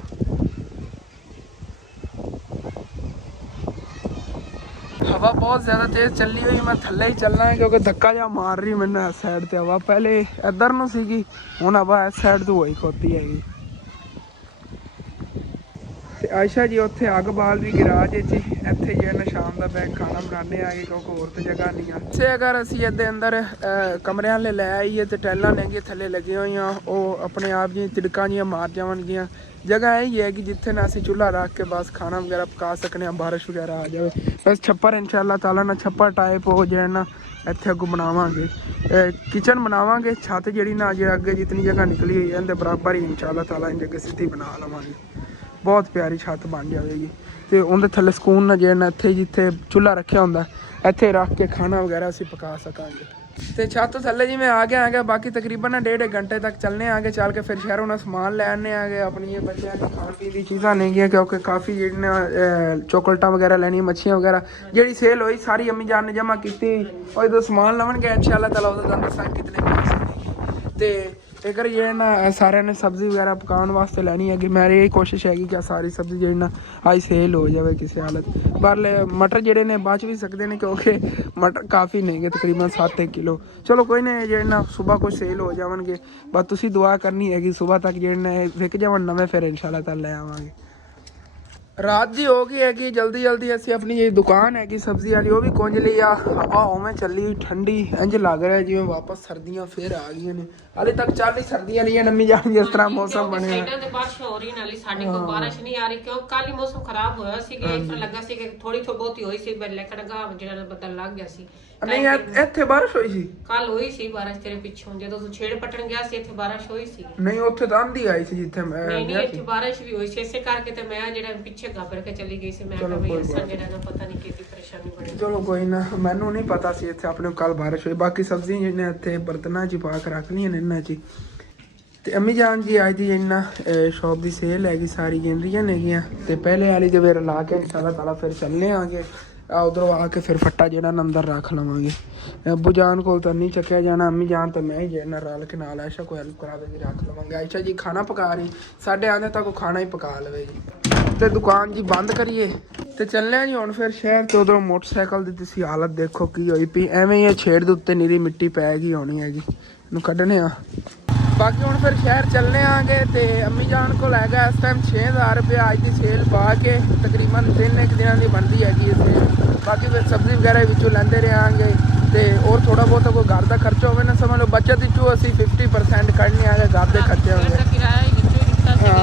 ਹਵਾ ਬਹੁਤ ਜ਼ਿਆਦਾ ਤੇਜ਼ ਚੱਲੀ ਹੋਈ, ਮੈਂ ਥੱਲੇ ਹੀ ਚੱਲਣਾ ਹੈ ਕਿਉਂਕਿ ਧੱਕਾ ਜਿਹਾ ਮਾਰ ਰਹੀ ਮੈਨੂੰ ਇਸ ਸਾਈਡ ਤੇ ਹਵਾ। ਪਹਿਲੇ ਇੱਧਰ ਨੂੰ ਸੀਗੀ, ਹੁਣ ਹਵਾ ਇਸ ਸਾਈਡ ਤੋਂ ਹੋਈ ਖੋਤੀ ਹੈਗੀ। ਤੇ ਆਇਸ਼ਾ ਜੀ ਉੱਥੇ ਅੱਗ ਬਾਲ ਵੀ ਗਿਰਾਜ ਵਿੱਚ, ਇੱਥੇ ਹੀ ਨਾ ਸ਼ਾਮ ਦਾ ਬੈਗ ਖਾਣਾ ਬਣਾਉਂਦੇ ਆ ਗਏ ਕਿਉਂਕਿ ਹੋਰ ਤਾਂ ਜਗ੍ਹਾ ਨਹੀਂ ਆ। ਤੇ ਅਗਰ ਅਸੀਂ ਇਹਦੇ ਅੰਦਰ ਕਮਰਿਆਂ ਲੈ ਲੈ ਆਈਏ ਤੇ ਟੈਲਾਂ ਨੇਗੇ ਥੱਲੇ ਲੱਗੀਆਂ ਹੋਈਆਂ, ਉਹ ਆਪਣੇ ਆਪ ਜੀ ਤਿੜਕਾਂ ਜੀਆਂ ਮਾਰ ਜਾਵਣਗੀਆਂ। ਜਗ੍ਹਾ ਇਹ ਹੀ ਹੈ ਕਿ ਜਿੱਥੇ ਨਾ ਅਸੀਂ ਚੁੱਲ੍ਹਾ ਰੱਖ ਕੇ ਬਸ ਖਾਣਾ ਵਗੈਰਾ ਪਕਾ ਸਕਨੇ ਹਾਂ, ਬਾਰਿਸ਼ ਵਗੈਰਾ ਆ ਜਾਵੇ। ਬਸ ਛੱਪਰ ਇਨਸ਼ਾਅੱਲਾ ਤਾਲਾ ਨਾ ਛੱਪਰ ਟਾਈਪ ਹੋ ਜਾਏ ਨਾ, ਇੱਥੇ ਅੱਗੋਂ ਬਣਾਵਾਂਗੇ ਕਿਚਨ ਬਣਾਵਾਂਗੇ। ਛੱਤ ਜਿਹੜੀ ਨਾ ਜੇ ਅੱਗੇ ਜਿਤਨੀ ਜਗ੍ਹਾ ਨਿਕਲੀ ਹੋਈ ਹੈ ਇਹਦੇ ਬਰਾਬਰ ਹੀ ਇਨਸ਼ਾਅੱਲਾ ਤਾਲਾ ਇੰਜ ਅੱਗੇ ਸਿੱਧੀ ਬਣਾ ਲਵਾਂਗੇ, ਬਹੁਤ ਪਿਆਰੀ ਛੱਤ ਬਣ ਜਾਵੇਗੀ। ਤੇ ਉਹਦੇ ਥੱਲੇ ਸਕੂਨ ਨਾ ਜਿਹੜਾ ਇੱਥੇ ਜਿੱਥੇ ਚੁੱਲ੍ਹਾ ਰੱਖਿਆ ਹੁੰਦਾ ਇੱਥੇ ਰੱਖ ਕੇ ਖਾਣਾ ਵਗੈਰਾ ਅਸੀਂ ਪਕਾ ਸਕਾਂਗੇ। ਤੇ ਛੱਤ ਥੱਲੇ ਜਿਵੇਂ ਆ ਗਿਆ ਬਾਕੀ ਤਕਰੀਬਨ ਨਾ 1.5 ਘੰਟੇ ਤੱਕ ਚੱਲਨੇ ਆਗੇ, ਚੱਲ ਕੇ ਫਿਰ ਸ਼ਹਿਰੋਂ ਨਾ ਸਮਾਨ ਲੈ ਆਨੇ ਆਗੇ ਆਪਣੀ ਬੱਚਿਆਂ ਦੀ ਖਾਣ ਪੀਣ ਦੀ ਚੀਜ਼ਾਂ ਨੇਗੀਆਂ, ਕਿਉਂਕਿ ਕਾਫੀ ਜਿਹੜੀਆਂ ਚੋਕਲੇਟਾਂ ਵਗੈਰਾ ਲੈਣੀਆਂ, ਮੱਛੀਆਂ ਵਗੈਰਾ ਜਿਹੜੀ ਸੇਲ ਹੋਈ ਸਾਰੀ ਅੰਮੀ ਜਾਨ ਨੇ ਜਮ੍ਹਾਂ ਕੀਤੀ। ਉਹ ਜਦੋਂ ਸਮਾਨ ਲਵਣਗੇ ਇਨਸ਼ਾਅੱਲਾ ਤਾਲਾ ਉਹਦਾ ਤੁਹਾਨੂੰ ਦੱਸਾਂਗੇ ਕਿਤਨੇ ਪੈਸੇ ਨੇ। ਤੇ ਅਗਰ ਇਹ ਨਾ ਸਾਰਿਆਂ ਨੇ ਸਬਜ਼ੀ ਵਗੈਰਾ ਪਕਾਉਣ ਵਾਸਤੇ ਲੈਣੀ ਹੈਗੀ, ਮੇਰੀ ਇਹ ਕੋਸ਼ਿਸ਼ ਹੈਗੀ ਕਿ ਸਾਰੀ ਸਬਜ਼ੀ ਜਿਹੜੀ ਨਾ ਅੱਜ ਸੇਲ ਹੋ ਜਾਵੇ ਕਿਸੇ ਹਾਲਤ। ਪਰ ਮਟਰ ਜਿਹੜੇ ਨੇ ਬਚ ਵੀ ਸਕਦੇ ਨੇ ਕਿਉਂਕਿ ਮਟਰ ਕਾਫੀ ਨੇਗੇ, ਤਕਰੀਬਨ 7 ਕਿਲੋ। ਚਲੋ ਕੋਈ ਨਹੀਂ, ਜਿਹੜੇ ਨਾ ਸੁਬਾਹ ਕੁਝ ਸੇਲ ਹੋ ਜਾਵਣਗੇ, ਬਸ ਤੁਸੀਂ ਦੁਆ ਕਰਨੀ ਹੈਗੀ ਸੁਬਾਹ ਤੱਕ ਜਿਹੜੇ ਨੇ ਵਿਕ ਜਾਵਣ ਨਵੇਂ, ਫਿਰ ਇਨਸ਼ਾਅੱਲਾ ਤਾਲਾ ਲੈ ਆਵਾਂਗੇ। ਰਾਤ ਦੀ ਹੋ ਗਈ ਹੈਗੀ, ਜਲਦੀ ਅਸੀਂ ਆਪਣੀ ਜਿਹੜੀ ਦੁਕਾਨ ਹੈਗੀ ਸਬਜ਼ੀ ਵਾਲੀ ਉਹ ਵੀ ਕੁੰਝ ਲਈ ਆ। ਹਵਾ ਉਵੇਂ ਚੱਲੀ ਠੰਡੀ, ਇੰਝ ਲੱਗ ਰਿਹਾ ਜਿਵੇਂ ਵਾਪਸ ਸਰਦੀਆਂ ਫੇਰ ਆ ਗਈਆਂ ਨੇ। ਹਾਲੇ ਤੱਕ ਚੱਲ ਹੀ ਸਰਦੀਆਂ ਨਹੀਂ ਨੰਮੀ ਜਾਣ ਜਿਸ ਤਰ੍ਹਾਂ ਮੌਸਮ ਬਣਿਆ। ਸਾਈਡਾਂ ਤੇ ਬਾਰਿਸ਼ ਹੋ ਰਹੀ ਨਾਲੇ ਸਾਡੇ ਕੋਲ ਬਾਰਿਸ਼ ਨਹੀਂ ਆ ਰਹੀ ਕਿਉਂ ਕੱਲ ਹੀ ਮੌਸਮ ਖਰਾਬ ਹੋਇਆ ਸੀਗਾ, ਇਸ ਤਰ੍ਹਾਂ ਲੱਗਾ ਸੀ ਕਿ ਥੋੜੀ ਬਹੁਤੀ ਹੋਈ ਸੀ, ਲੇਕਿਨ ਜਿਹੜਾ ਬੱਦਲ ਲੱਗ ਗਿਆ ਸੀ। ਨਹੀਂ ਇੱਥੇ ਬਾਰਿਸ਼ ਹੋਈ ਸੀ ਕੱਲ, ਹੋਈ ਸੀ ਬਾਰਿਸ਼ ਤੇਰੇ ਪਿੱਛੋਂ ਜਦੋਂ ਤੂੰ ਛੇੜ ਪੱਟਣ ਗਿਆ ਸੀ, ਇੱਥੇ ਬਾਰਿਸ਼ ਹੋਈ ਸੀ। ਨਹੀਂ ਉੱਥੇ ਤਾਂ ਆਂਦੀ ਆਈ ਸੀ ਜਿੱਥੇ ਮੈਂ ਨਹੀਂ ਇੱਥੇ ਬਾਰਿਸ਼ ਵੀ ਹੋਈ ਸੀ, ਇਸੇ ਕਰਕੇ ਤੇ ਮੈਂ ਜਿਹੜਾ ਪਿੱਛੇ ਘਬਰ ਕੇ ਚਲੀ ਗਈ ਸੀ। ਮੈਂ ਕਿਹਾ ਵੀ ਅਸਾਂ ਜਿਹੜਾ ਨਾ ਪਤਾ ਨਹੀਂ ਕਿਹਦੀ ਪਰੇਸ਼ਾਨੀ ਬਣੀ। ਚਲੋ ਕੋਈ ਨਾ, ਮੈਨੂੰ ਨਹੀਂ ਪਤਾ ਸੀ ਇੱਥੇ ਆਪਣੇ ਕੱਲ ਬਾਰਿਸ਼ ਹੋਈ। ਬਾਕੀ ਸਬਜ਼ੀ ਜਿਹਨੇ ਇੱਥੇ ਬਰਤਨਾਂ 'ਚ ਪਾ ਕੇ ਰੱਖ ਲਈਆਂ ਨੇ ਇਹਨਾਂ 'ਚ। ਤੇ ਅੰਮੀ ਜਾਨ ਜੀ ਅੱਜ ਦੀ ਇਹਨਾਂ ਸ਼ੌਪ ਦੀ ਸੇਲ ਹੈਗੀ, ਸਾਰੀ ਗਿਣਰੀਆਂ ਨੇਗੀਆਂ। ਤੇ ਪਹਿਲੇ ਵਾਲੀ ਦੇ ਵੇਰ ਲਾ ਕੇ ਇਨਸ਼ਾਅੱਲਾ ਤਾਲਾ ਫਿਰ ਚੱਲਨੇ ਆਗੇ, ਉਧਰੋਂ ਆ ਕੇ ਫਿਰ ਫੱਟਾ ਜਿਹੜਾ ਅੰਦਰ ਰੱਖ ਲਵਾਂਗੇ। ਅੱਬੂ ਜਾਨ ਕੋਲ ਤਾਂ ਨਹੀਂ ਚੱਕਿਆ ਜਾਣਾ, ਅੰਮੀ ਜਾਨ ਤਾਂ ਮੈਂ ਹੀ ਜਿਹੜਾ ਰਲ ਕੇ ਨਾਲ ਆਇਸ਼ਾ ਕੋਈ ਹੈਲਪ ਕਰਾ ਦੇ ਰੱਖ ਲਵਾਂਗੇ। ਆਇਸ਼ਾ ਜੀ ਖਾਣਾ ਪਕਾ ਰਹੀ, ਸਾਡੇ ਆਂਦੇ ਤੱਕ ਉਹ ਖਾਣਾ ਹੀ ਪਕਾ ਲਵੇ ਜੀ। ਤੇ ਦੁਕਾਨ ਜੀ ਬੰਦ ਕਰੀਏ ਤੇ ਚੱਲਿਆ ਜੀ ਹੁਣ ਫਿਰ ਸ਼ਹਿਰ ਤੇ। ਉਧਰੋਂ ਮੋਟਰਸਾਈਕਲ ਦੀ ਤੁਸੀਂ ਹਾਲਤ ਦੇਖੋ ਕੀ ਹੋਈ ਪਈ, ਐਵੇਂ ਹੀ ਛੇੜ ਦੇ ਉੱਤੇ ਨੀਰੀ ਮਿੱਟੀ ਪੈ ਗਈ ਹੋਣੀ ਹੈਗੀ, ਇਹਨੂੰ ਕੱਢਣੇ ਆ। ਬਾਕੀ ਹੁਣ ਫਿਰ ਸ਼ਹਿਰ ਚੱਲਨੇ ਆਂਗੇ। ਤੇ ਅੰਮੀ ਜਾਨ ਕੋਲ ਹੈਗਾ ਇਸ ਟਾਈਮ 6000 ਰੁਪਇਆ ਅੱਜ ਦੀ ਸੇਲ ਪਾ ਕੇ, ਤਕਰੀਬਨ 3 ਦਿਨਾਂ ਦੀ ਬਣਦੀ ਹੈਗੀ ਇਹ ਸੇਲ। ਬਾਕੀ ਫਿਰ ਸਬਜ਼ੀ ਵਗੈਰਾ ਵਿੱਚੋਂ ਲੈਂਦੇ ਰਹਾਂਗੇ ਤੇ ਹੋਰ ਥੋੜਾ ਬਹੁਤ ਕੋਈ ਘਰ ਦਾ ਖਰਚਾ ਹੋਵੇ ਨਾ, ਸਮਝ ਲਓ ਬੱਚਤ ਵਿੱਚੋਂ ਅਸੀਂ 50% ਕੱਢਨੇ ਆਗੇ ਘਰ ਦੇ ਖਰਚੇ ਹੋਵੇ।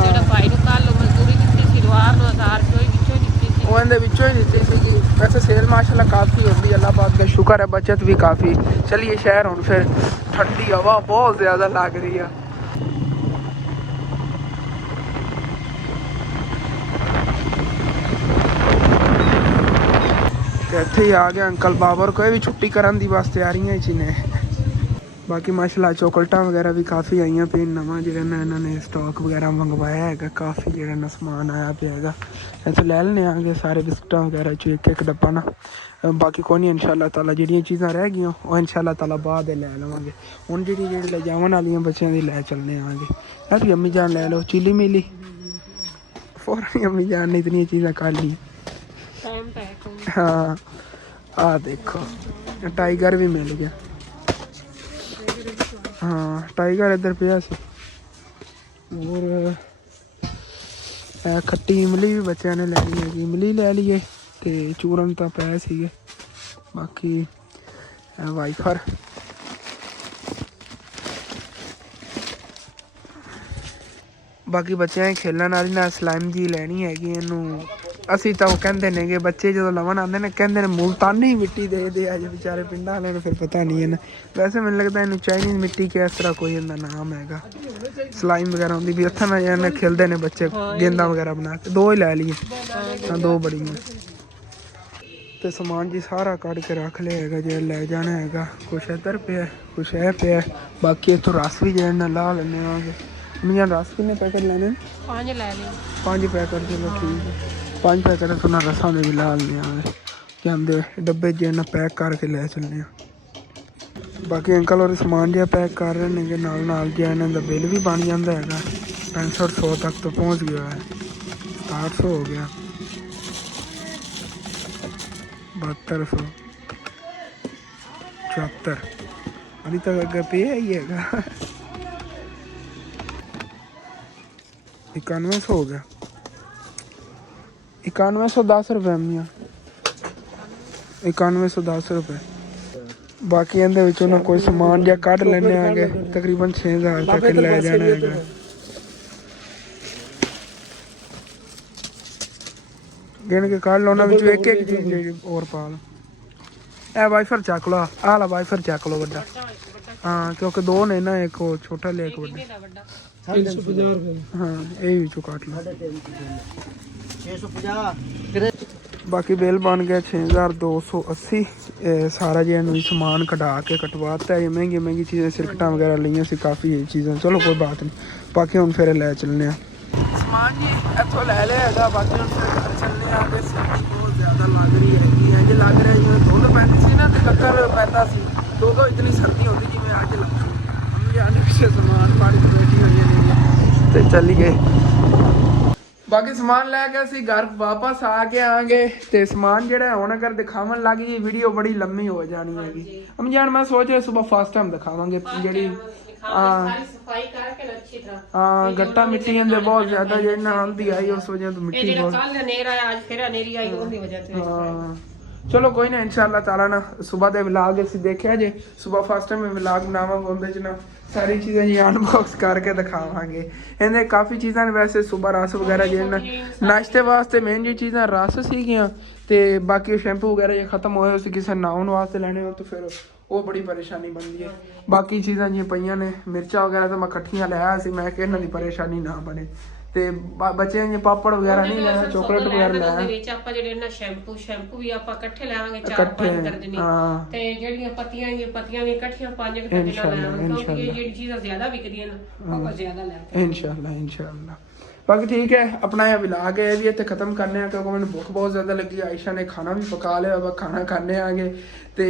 ਜਿਹੜਾ ਭਾਈ ਨੂੰ ਕੱਲ ਮਜ਼ਦੂਰੀ ਦਿੱਤੀ ਸੀ ਰਵਾਰ ਨੂੰ 1000 ਰੁਪਏ ਵਿੱਚੋਂ ਦਿੱਤੀ ਸੀ, ਉਹ ਇਹਦੇ ਵਿੱਚੋਂ ਹੀ ਦਿੱਤੀ ਸੀਗੀ। ਵੈਸੇ ਸੇਲ ਮਾਸ਼ਾਅੱਲਾ ਕਾਫੀ ਹੁੰਦੀ, ਅੱਲਾਹ ਪਾਕ ਦਾ ਸ਼ੁਕਰ ਹੈ, ਬਚਤ ਵੀ ਕਾਫੀ। ਚਲਿਏ ਸ਼ਹਿਰ ਹੁਣ ਫਿਰ, ਠੰਡੀ ਹਵਾ ਬਹੁਤ ਜ਼ਿਆਦਾ ਲੱਗ ਰਹੀ ਆ। ਤੇ ਇੱਥੇ ਹੀ ਆ ਗਿਆ ਅੰਕਲ ਬਾਬਰ, ਕੋਈ ਵੀ ਛੁੱਟੀ ਕਰਨ ਦੀ ਬਸ ਤਿਆਰੀਆਂ 'ਚ ਨੇ। ਬਾਕੀ ਮਾਸ਼ਾਅੱਲਾ ਚੋਕਲੇਟਾਂ ਵਗੈਰਾ ਵੀ ਕਾਫੀ ਆਈਆਂ ਪਈਆਂ, ਨਵਾਂ ਜਿਹੜਾ ਨਾ ਇਹਨਾਂ ਨੇ ਸਟਾਕ ਵਗੈਰਾ ਮੰਗਵਾਇਆ ਹੈਗਾ, ਕਾਫੀ ਜਿਹੜਾ ਨਾ ਸਮਾਨ ਆਇਆ ਪਿਆ ਹੈਗਾ। ਇੱਥੇ ਲੈ ਲੈਣੇ ਆਗੇ ਸਾਰੇ ਬਿਸਕੁਟਾਂ ਵਗੈਰਾ 'ਚ ਇੱਕ ਡੱਬਾ ਨਾ। ਬਾਕੀ ਕੋਈ ਨਹੀਂ, ਇਨਸ਼ਾਅੱਲਾ ਤਾਲਾ ਜਿਹੜੀਆਂ ਚੀਜ਼ਾਂ ਰਹਿ ਗਈਆਂ ਉਹ ਇਨਸ਼ਾਅੱਲਾ ਤਾਲਾ ਬਾਅਦ ਲੈ ਲਵਾਂਗੇ। ਹੁਣ ਜਿਹੜੇ ਲੈ ਜਾਵਣ ਵਾਲੀਆਂ ਬੱਚਿਆਂ ਦੀ ਲੈ ਚੱਲਣੇ ਆਗੇ। ਇਹ ਵੀ ਅੰਮੀ ਜਾਨ ਲੈ ਲਓ ਚੀਲੀ ਮਿਲੀ, ਫੌਰਨ ਅੰਮੀ ਜਾਨ ਨੇ ਇਤਨੀਆਂ ਚੀਜ਼ਾਂ ਕਰ ਲਈ। हाँ आ देखो टाइगर भी मिल गया। हाँ टाइगर इधर पिया सी। और खट्टी इमली भी बच्चों ने ले ली है, इमली ले लीए ते चूरन तो पै सीगे। बाकी वाइफर बाकी बच्चों खेलन वाली ना स्लाइम जी लैनी हैगी इनू। ਅਸੀਂ ਤਾਂ ਉਹ ਕਹਿੰਦੇ ਨੇਗੇ ਬੱਚੇ ਜਦੋਂ ਲਵਣ ਆਉਂਦੇ ਨੇ ਕਹਿੰਦੇ ਨੇ ਮੁਲਤਾਨੀ ਮਿੱਟੀ ਦੇ ਦੇ ਅਜੇ ਵਿਚਾਰੇ ਪਿੰਡਾਂ ਵਾਲਿਆਂ ਨੂੰ ਫਿਰ ਪਤਾ ਨਹੀਂ ਇਹਨਾਂ। ਵੈਸੇ ਮੈਨੂੰ ਲੱਗਦਾ ਇਹਨੂੰ ਚਾਈਨੀਜ਼ ਮਿੱਟੀ ਕਿ ਇਸ ਤਰ੍ਹਾਂ ਕੋਈ ਇਹਦਾ ਨਾਮ ਹੈਗਾ। ਸਲਾਈਮ ਵਗੈਰਾ ਹੁੰਦੀ ਵੀ ਹੱਥਾਂ ਨਾਲ ਇਹਨੇ ਖੇਲਦੇ ਨੇ ਬੱਚੇ ਗੇਂਦਾਂ ਵਗੈਰਾ ਬਣਾ ਕੇ। ਦੋ ਹੀ ਲੈ ਲਈਏ ਤਾਂ ਦੋ ਬੜੀਆਂ। ਤੇ ਸਮਾਨ ਜੀ ਸਾਰਾ ਕੱਢ ਕੇ ਰੱਖ ਲਿਆ ਹੈਗਾ ਜੇ ਲੈ ਜਾਣਾ ਹੈਗਾ। ਕੁਛ ਇੱਧਰ ਪਿਆ ਕੁਛ ਇਹ ਪਿਆ। ਬਾਕੀ ਇੱਥੋਂ ਰਸ ਵੀ ਜਿਹੜਾ ਨਾਲ ਲਾ ਲੈਂਦੇ ਆਂਗੇ। ਮੈਂ ਰਸ ਕਿੰਨੇ ਪੈਕਟ ਲੈਣੇ? 5 ਲੈ ਲਿਓ। 5 ਪੈਕਟ ਚਲੋ ਠੀਕ ਹੈ। 5 ਪੈਕਟ ਤੋਂ ਨਾਲ ਰਸਾਂ ਦੇ ਵੀ ਲਾ ਲੈਂਦੇ ਆਂਗੇ। ਜਾਂਦੇ ਡੱਬੇ ਜੇ ਨਾ ਪੈਕ ਕਰਕੇ ਲੈ ਚੱਲਦੇ ਹਾਂ। ਬਾਕੀ ਅੰਕਲ ਹੋਰ ਸਮਾਨ ਜਿਹਾ ਪੈਕ ਕਰ ਰਹੇ ਨੇਗੇ ਨਾਲ ਨਾਲ ਜਿਹਾ ਇਹਨਾਂ ਦਾ ਬਿੱਲ ਵੀ ਬਣ ਜਾਂਦਾ ਹੈਗਾ। 6500 ਤੱਕ ਤੋਂ ਪਹੁੰਚ ਗਿਆ ਹੈ। 6700 ਹੋ ਗਿਆ 7200 74 अभी तक अगर पे ही हैगा। 9100 हो गया 9110 रुपये मियाँ 9110 रुपये। बाकी ਇਹਦੇ ਵਿੱਚੋਂ ਨਾ ਕੋਈ ਸਮਾਨ ਜਾਂ ਕੱਢ ਲੈਣੇ ਆਗੇ ਤਕਰੀਬਨ 6000 ਤੱਕ ਲੈ ਜਾਣਾ ਹੈਗਾ। ਗਿਣ ਕੇ ਕੱਢ ਲਓ ਉਹਨਾਂ ਵਿੱਚੋਂ ਇੱਕ ਇੱਕ ਚੀਜ਼ ਹੋਰ ਪਾ ਲਓ। ਇਹ ਵਾਈਫਰ ਚੱਕ ਲਓ ਆਹ ਲਾ ਵਾਈਫਰ ਚੱਕ ਲਓ ਵੱਡਾ। ਹਾਂ ਕਿਉਂਕਿ ਦੋ ਨੇ ਨਾ ਇੱਕ ਉਹ ਛੋਟਾ ਲਿਆ ਇੱਕ ਵੱਡਾ। 350 रुपये। हाँ ये ਵਿੱਚੋਂ ਕੱਟ ਲਓ। 650। ਬਾਕੀ ਬਿੱਲ ਬਣ ਗਿਆ 6280। ਸਾਰਾ ਜਿਹਾ ਨੂੰ ਸਮਾਨ ਕਢਾ ਕੇ ਕਟਵਾਤਾ ਹੈ। ਮਹਿੰਗੀ ਮਹਿੰਗੀ ਚੀਜ਼ਾਂ ਸਿਰਕਟਾਂ ਵਗੈਰਾ ਲਈਆਂ ਸੀ ਕਾਫੀ ਚੀਜ਼ਾਂ। ਚਲੋ ਕੋਈ ਬਾਤ ਨਹੀਂ। ਬਾਕੀ ਹੁਣ ਫਿਰ ਲੈ ਚੱਲਨੇ ਆ ਸਮਾਨ ਜੀ ਇੱਥੋਂ ਲੈ ਲਿਆ ਹੈਗਾ। ਬਾਕੀ ਹੁਣ ਫਿਰ ਘਰ ਚੱਲਨੇ ਆ ਕਿ ਸਰਦੀ ਬਹੁਤ ਜ਼ਿਆਦਾ ਲੱਗ ਰਹੀ ਹੈਗੀ। ਇੰਝ ਲੱਗ ਰਿਹਾ ਜਿਵੇਂ ਧੁੰਦ ਪੈਂਦੀ ਸੀ ਨਾ ਤੇ ਕੱਕਰ ਪੈਂਦਾ ਸੀ। ਦੋ ਇਤਨੀ ਸਰਦੀ ਹੁੰਦੀ ਜਿਵੇਂ ਅੱਜ ਲੱਗੀ। ਜਾਣੇ ਪਿੱਛੇ ਸਮਾਨ ਪਾਣੀ ਤੇ ਬੈਠੀ ਹੋਈਆਂ ਨੇ ਤੇ ਚੱਲੀਏ। ਬਾਕੀ ਸਮਾਨ ਲੈ ਕੇ ਅਸੀਂ ਘਰ ਵਾਪਸ ਆ ਕੇ ਆਂਗੇ ਤੇ ਸਮਾਨ ਜਿਹੜਾ ਹੁਣ ਅਗਰ ਦਿਖਾਵਣ ਲੱਗ ਜੀ ਵੀਡੀਓ ਬੜੀ ਲੰਮੀ ਹੋ ਜਾਣੀ ਹੈਗੀ। ਅਮ ਜਾਨ ਮੈਂ ਸੋਚ ਰਿਹਾ ਸਵੇਰ ਫਸਟ ਟਾਈਮ ਦਿਖਾਵਾਂਗੇ ਜਿਹੜੀ ਸਾਰੀ ਸਫਾਈ ਕਰਕੇ ਅੱਛੀ ਤਰ੍ਹਾਂ। ਹਾਂ ਗੱਟਾ ਮਿੱਟੀ ਦੇ ਬਹੁਤ ਜ਼ਿਆਦਾ ਜੇ ਨਾ ਆਂਦੀ ਆਈ ਉਸ ਵਜ੍ਹਾ ਤੋਂ ਮਿੱਟੀ ਬਹੁਤ। ਕੱਲ ਹਨੇਰਾ ਆਇਆ ਅੱਜ ਫਿਰ ਹਨੇਰੀ ਆਈ ਉਹਦੀ ਵਜ੍ਹਾ ਤੋਂ। ਹਾਂ ਚਲੋ ਕੋਈ ਨਾ ਇਨਸ਼ਾਅੱਲਾ ਤਾਲਾ ਨਾ ਸਵੇਰ ਦੇ ਵਲੌਗ ਅਸੀਂ ਦੇਖਿਆ ਜੇ ਸਵੇਰ ਫਸਟ ਟਾਈਮ ਵਲੌਗ ਬਣਾਵਾਂਗੇ ਉਹਦੇ ਚ ਨਾ ਸਾਰੀ ਚੀਜ਼ਾਂ ਜੀ ਅਨਬਾਕਸ ਕਰਕੇ ਦਿਖਾਵਾਂਗੇ। ਇਹਦੇ ਕਾਫੀ ਚੀਜ਼ਾਂ ਨੇ ਵੈਸੇ ਸਵੇਰ ਰਸ ਵਗੈਰਾ ਜਿਹਨਾਂ ਨਾਸ਼ਤੇ ਵਾਸਤੇ ਮੇਨ ਜੀ ਚੀਜ਼ਾਂ ਰਸ ਸੀਗੀਆਂ ਤੇ ਬਾਕੀ ਸ਼ੈਂਪੂ ਵਗੈਰਾ ਜੇ ਖਤਮ ਹੋਏ ਸੀ ਕਿਸੇ ਨਹਾਉਣ ਵਾਸਤੇ ਲੈਣੇ ਹੋ ਤਾਂ ਫਿਰ ਉਹ ਬੜੀ ਪਰੇਸ਼ਾਨੀ ਬਣਦੀ ਹੈ। ਬਾਕੀ ਚੀਜ਼ਾਂ ਜੀ ਪਈਆਂ ਨੇ ਮਿਰਚਾਂ ਵਗੈਰਾ ਤਾਂ ਮੈਂ ਇਕੱਠੀਆਂ ਲੈ ਆਇਆ ਸੀ। ਮੈਂ ਕਿ ਇਹਨਾਂ ਦੀ ਪਰੇਸ਼ਾਨੀ ਨਾ ਬਣੇ ਤੇ ਬੱਚਿਆਂ ਦੇ ਪਾਪੜ ਵਗੈਰਾ ਨਹੀਂ ਲੈਣਾ ਚੋਕਲੇਟ ਵਗੈਰਾ ਲੈ ਆਇਆ। ਵਿੱਚ ਆਪਾਂ ਜਿਹੜੇ ਨਾ ਸ਼ੈਂਪੂ ਵੀ ਆਪਾਂ ਇਕੱਠੇ ਲਾਵਾਂਗੇ 4-5 ਦਰਜਨੀ ਤੇ ਜਿਹੜੀਆਂ ਪੱਤੀਆਂ ਵੀ ਇਕੱਠੀਆਂ 5 ਦਰਜਨੀ ਲਾਵਾਂਗੇ ਕਿਉਂਕਿ ਇਹ ਜਿਹੜੀ ਚੀਜ਼ਾਂ ਜ਼ਿਆਦਾ ਵਿਕਦੀਆਂ ਨੇ ਉਹ ਜ਼ਿਆਦਾ ਲੈ ਇਨਸ਼ਾਅੱਲਾ। ਬਾਕੀ ਠੀਕ ਹੈ ਆਪਣਾ ਇਹ ਵਲੌਗ ਹੈ ਵੀ ਇੱਥੇ ਖਤਮ ਕਰਨੇ ਆ ਕਿਉਂਕਿ ਮੈਨੂੰ ਭੁੱਖ ਬਹੁਤ ਜ਼ਿਆਦਾ ਲੱਗੀ। ਆਇਸ਼ਾ ਨੇ ਖਾਣਾ ਵੀ ਪਕਾ ਲਿਆ ਵਾ ਖਾਣਾ ਖਾਣੇ ਆਗੇ ਤੇ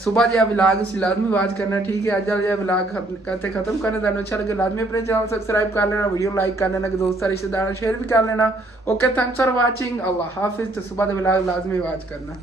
सुबह जो व्लॉग लाजमी वाच करना ठीक है। अज वाला व्लॉग करते खत्म करने का अच्छा लगे लाजमी अपने चैनल सब्सक्राइब कर लेना वीडियो लाइक कर लेना दोस्तों रिश्तेदारों शेयर भी कर लेना। ओके थैंक्स फॉर वाचिंग अल्लाह हाफिज। तो सुबह का व्लॉग लाजमी वाच करना।